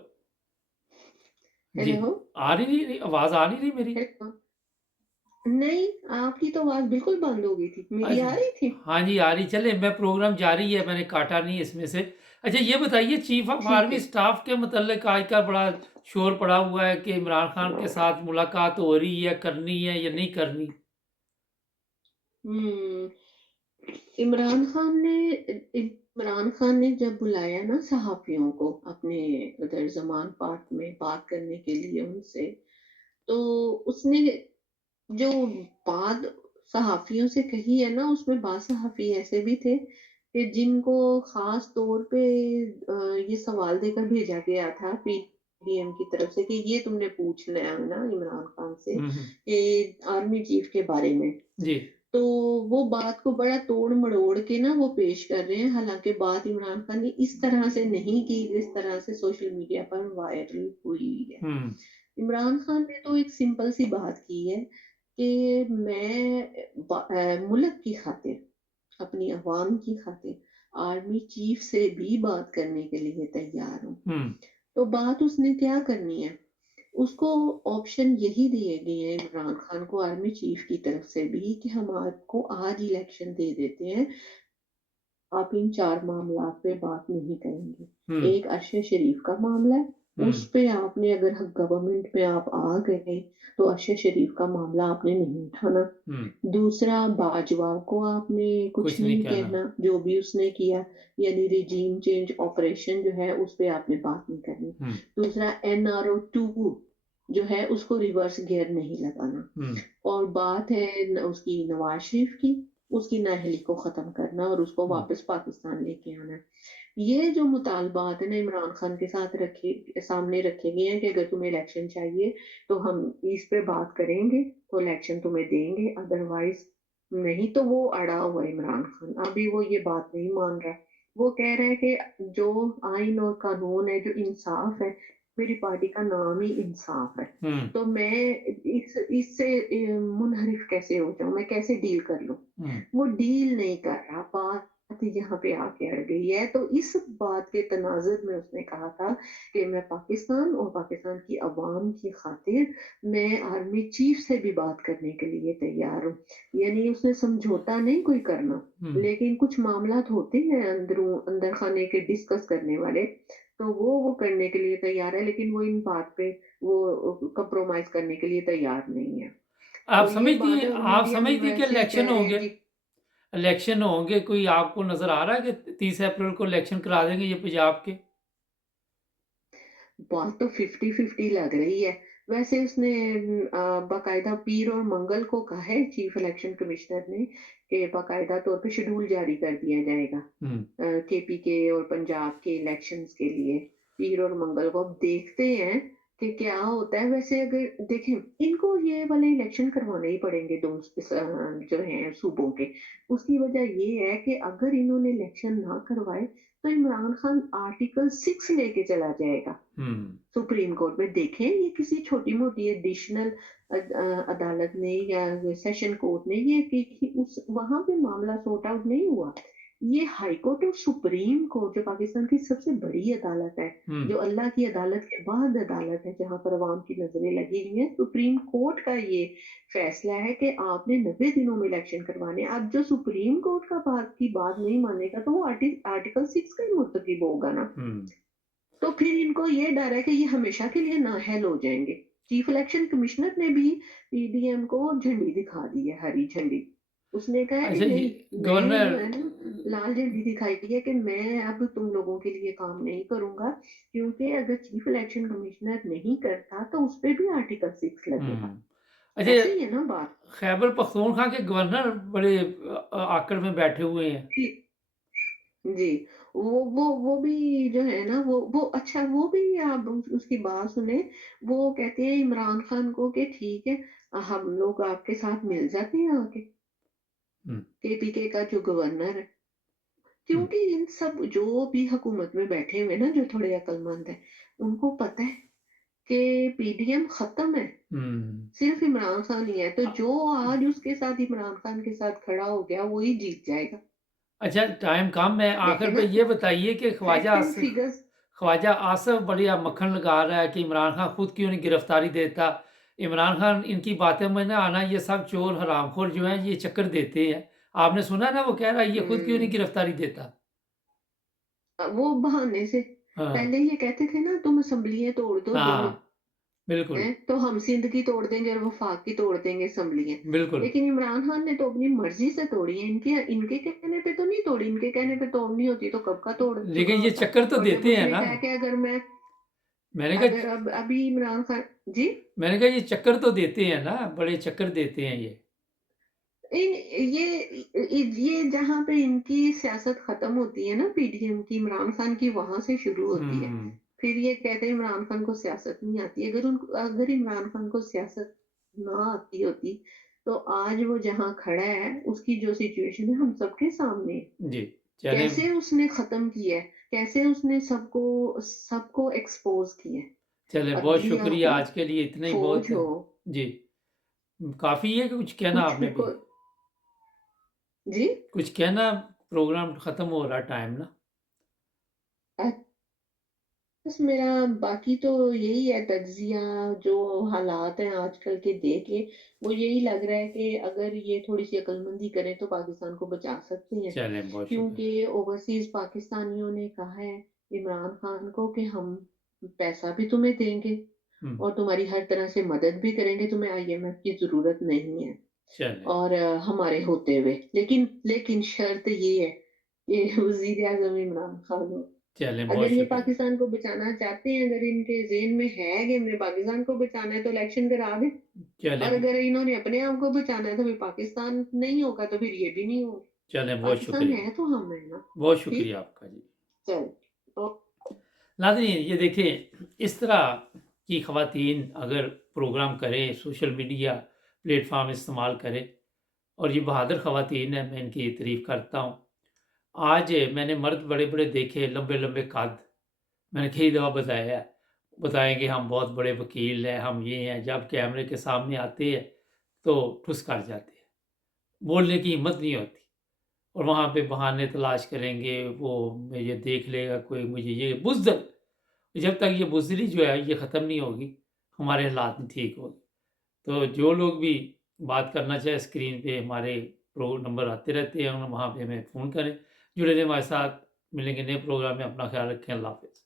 जी। हेलो, आ रही नहीं आवाज, आ नहीं रही मेरी। हेलो। नहीं, आपकी तो आवाज बिल्कुल बंद हो गई थी, मेरी अच्छा। आ रही थी। हाँ जी आ रही, चले मैं प्रोग्राम जारी है, मैंने काटा नहीं इसमें से। अच्छा ये बताइए चीफ ऑफ ठीक आर्मी है। स्टाफ के मतलब आज का बड़ा शोर पड़ा हुआ है कि इमरान खान के साथ मुलाकात हो रही है, करनी है या नहीं करनी। हम्म इमरान खान ने जब बुलाया ना सहाफियों को अपने उधर जमान पार्क में बात करने के लिए उनसे, तो उसने जो बात सहाफियों से कही है ना, उसमें बाद सहाफी ऐसे भी थे कि जिनको खास तौर पे ये सवाल देकर भेजा गया था पीडीएम की तरफ से कि ये तुमने पूछना है ना इमरान खान से हम्म। कि आर्मी चीफ के बारे में। जी। तो वो बात को बड़ा तोड़ मड़ोड़ के ना वो पेश कर रहे हैं, हालांकि बात इमरान खान ने इस तरह से नहीं की जिस तरह से सोशल मीडिया पर वायरल हुई है। हम्म। इमरान खान ने तो एक सिंपल सी बात की है कि मैं मुल्क की खातिर, अपनी अवाम की खातिर आर्मी चीफ से भी बात करने के लिए तैयार हूँ। हम्म। तो बात उसने क्या करनी है, उसको ऑप्शन यही दिए गए हैं इमरान खान को आर्मी चीफ की तरफ से भी कि हम आपको आज इलेक्शन दे देते हैं, आप इन 4 मामलात पे बात नहीं करेंगे। हम्म। एक अरशद शरीफ का मामला है, उस हम्म। पे आपने अगर गवर्नमेंट में आप आ गए तो अरशद शरीफ का मामला आपने नहीं उठाना। हम्म। दूसरा, बाजवा को आपने कुछ कुछ नहीं नहीं कहना। कहना, जो भी उसने किया, यानी रिजीम चेंज ऑपरेशन जो है उस पे आपने बात नहीं करनी। हम्म। दूसरा, NRO 2 जो है उसको रिवर्स गियर नहीं लगाना। हम्म। और बात है उसकी नवाज शरीफ की, उसकी नाअहली को खत्म करना और उसको हम्म। वापस पाकिस्तान लेके आना। ये जो मुतालबात है ना इमरान खान के साथ रखे सामने रखे गए हैं कि अगर तुम्हें इलेक्शन चाहिए तो हम इस पे बात करेंगे तो इलेक्शन तुम्हें देंगे, अदरवाइज नहीं। तो वो अड़ा हुआ है इमरान खान, अभी वो ये बात नहीं मान रहा। वो कह रहा है कि जो आइन और कानून है, जो इंसाफ है, मेरी पार्टी का नाम ही इंसाफ है, हम्म। तो मैं इससे मुनहरिफ कैसे हो जाऊं, मैं कैसे डील कर लूं। हम्म। वो डील नहीं कर रहा, बात यहाँ पे आके अड़ गई है। तो इस बात के तनाजुर में उसने कहा था कि मैं पाकिस्तान और पाकिस्तान की अवाम की खातिर मैं आर्मी चीफ से भी बात करने के लिए तैयार हूँ। यानी उसने समझौता नहीं कोई करना, हम्म। लेकिन कुछ मामला होते हैं अंदर खाने के डिस्कस करने वाले, तो वो करने के लिए तैयार है, लेकिन वो इन बात पे वो कंप्रोमाइज करने के लिए तैयार नहीं है। आप तो ये समझती बात हैं, है, और आप मीडिया में समझती कि वैसे इलेक्शन कह रहे हैं होंगे। जी। इलेक्शन होंगे, कोई आपको नजर आ रहा है कि 30 अप्रैल को इलेक्शन करा देंगे ये पंजाब के। बात तो 50-50 लग रही है। वैसे उसने बाकायदा पीर और मंगल को कहा है चीफ इलेक्शन कमिश्नर ने कि बाकायदा तौर पे शेड्यूल जारी कर दिया जाएगा हम्म। केपी के और पंजाब के इलेक्शंस के लिए, पीर और मंगल को। अब देखते हैं कि क्या होता है। वैसे अगर देखें, इनको ये वाले इलेक्शन करवाने ही पड़ेंगे जो हैं सूबों के। उसकी वजह ये है कि अगर इन्होंने इलेक्शन ना करवाए तो इमरान खान आर्टिकल 6 लेके चला जाएगा सुप्रीम कोर्ट में। देखें, ये किसी छोटी मोटी एडिशनल अदालत ने या सेशन कोर्ट ने ये कि उस वहां पे मामला सॉर्ट आउट नहीं हुआ। ये हाई कोर्ट और सुप्रीम कोर्ट जो पाकिस्तान की सबसे बड़ी अदालत है, जो अल्लाह की अदालत के बाद अदालत है जहां पर अवाम की नजरें लगी हुई हैं, सुप्रीम कोर्ट का ये फैसला है कि आपने 90 दिनों में इलेक्शन करवाने। अब जो सुप्रीम कोर्ट का बात की बात नहीं मानेगा तो वो आर्टिकल 6 का ही मुर्तकिब होगा ना। तो फिर इनको ये डर है कि ये हमेशा के लिए नाअहल हो जाएंगे। चीफ इलेक्शन कमिश्नर ने भी पीडीएम को झंडी दिखा दी है, हरी झंडी। उसने कहा कि अच्छा, नहीं, ये मैं गवर्नर जो है ना लाल झंडी दिखाई दी है कि मैं अब तुम लोगों के लिए काम नहीं करूंगा, क्योंकि अगर चीफ इलेक्शन कमिश्नर नहीं करता तो उस पे भी आर्टिकल 6 लगेगा। अच्छा, ऐसे ही है ना बात। खैबर पख्तूनख्वा के गवर्नर बड़े आकड़ में बैठे हुए हैं। जी, वो भी जो है ना, वो अच्छा, वो भी आप उसकी बात सुने। वो कहते हैं इमरान खान को कि ठीक है, हम लोग आपके साथ मिल जाते हैं आके, केपीके का जो गवर्नर है। क्योंकि इन सब जो भी हुकूमत में बैठे हुए ना, जो थोड़े अक्लमंद है, उनको पता है कि पीडीएम खत्म है, सिर्फ इमरान खान ही है। तो जो आज उसके साथ इमरान खान के साथ खड़ा हो गया वही जीत जाएगा। अच्छा, टाइम कम है, आखिर देखे पे ना, ये बताइए कि fact and figures. Khawaja Asif बढ़िया मक्खन लगा रहा है कि इमरान खान खुद क्यों नहीं गिरफ्तारी देता। इमरान खान इनकी बातें में ना आना, ये सब चोर हरामखोर जो हैं ये चक्कर देते हैं। आपने सुना ना, वो कह रहा है ये खुद क्यों नहीं गिरफ्तारी देता। वो बहाने से हाँ, पहले ये कहते थे ना, तुम असेंबलियां तोड़ दो दोनों, हाँ, बिल्कुल, हैं तो हम सिंध की तोड़ देंगे और वफाक की तोड़ देंगे असेंबलियां। बिल्कुल। लेकिन इमरान खान ने तो अपनी मर्जी से तोड़ी है, इनके इनके कहने पे तो नहीं तोड़ी। इनके कहने पे तोड़नी होती तो कब का तोड़ चुका लेकिन ये होता। चक्कर तो और जब देते हैं उसने ना। कहा कि अगर मैं, मैंने अगर कहा अब अभी इमरान खान जी, मैंने कहा ये चक्कर तो देते हैं ना, बड़े चक्कर देते हैं ये। ये जहां पे इनकी सियासत खत्म होती है ना, पीडीएम की, इमरान खान की वहां से शुरू होती है। फिर ये कहते हैं इमरान खान को सियासत नहीं आती। अगर इमरान खान को सियासत ना आती होती तो आज वो जहां खड़ा है, उसकी जो सिचुएशन है हम सबके सामने है। जी, चले कैसे उसने खत्म किया है, कैसे उसने सबको सबको एक्सपोज किया है। चले, बहुत अदलिया शुक्रिया, हो, आज के लिए इतना ही बहुत फौज है। हो, जी, काफ़ी है कि कुछ कहना कुछ आपने भी? को जी। कुछ कहना, प्रोग्राम ख़त्म हो रहा टाइम ना। बस मेरा बाकी तो यही है तज्जिया, जो हालात हैं आजकल के देख के, वो यही लग रहा है कि अगर ये थोड़ी सी अक्लमंदी करें तो पाकिस्तान को बचा सकते हैं। चलें, बहुत शुक्रिया। क्योंकि ओवरसीज पाकिस्तानियों ने कहा है इमरान खान को कि हम पैसा भी तुम्हें देंगे और तुम्हारी हर तरह से मदद भी करेंगे, तुम्हें आईएमएफ की जरूरत नहीं है। चलें, और हमारे होते हुए, लेकिन लेकिन शर्त ये है कि वजीर आजम इमरान खान हो। चलें, बहुत अगर ये शुक्रिया। पाकिस्तान को बचाना चाहते हैं, अगर इनके ज़हन में है कि हमने पाकिस्तान को बचाना है तो इलेक्शन करा दें। और चलें, अगर इन्होंने अपने आप को बचाना है तो फिर पाकिस्तान नहीं होगा, तो फिर ये भी नहीं होगा। चलें, बहुत पाकिस्तान शुक्रिया। है तो हम है ना। बहुत ठीक, शुक्रिया आपका जी। चल तो नाज़रीन, ये देखें, इस तरह की ख़वातीन अगर प्रोग्राम करें, सोशल मीडिया प्लेटफ़ॉर्म इस्तेमाल करें, और ये बहादुर ख़वातीन हैं, मैं इनकी तारीफ़ करता हूँ। आज मैंने मर्द बड़े-बड़े देखे, लंबे-लंबे कद, मैंने कई दफ़ा बताएँगे हम बहुत बड़े वकील हैं, हम ये हैं, जब कैमरे के सामने आते हैं तो ठुस कर जाते हैं, बोलने की हिम्मत नहीं होती, और वहाँ पे बहाने तलाश करेंगे, वो मुझे देख लेगा कोई, मुझे ये बुज़दिल। जब तक ये बुज़दिली जो है ये ख़त्म नहीं होगी, हमारे हालात नहीं ठीक होंगे। तो जो लोग भी बात करना चाहें, स्क्रीन पे हमारे नंबर आते रहते हैं, वहाँ पे हमें फ़ोन करें। जुड़े रहें हमारे साथ, मिलेंगे नए प्रोग्राम में। अपना ख्याल रखें। अल्लाह हाफ़िज़।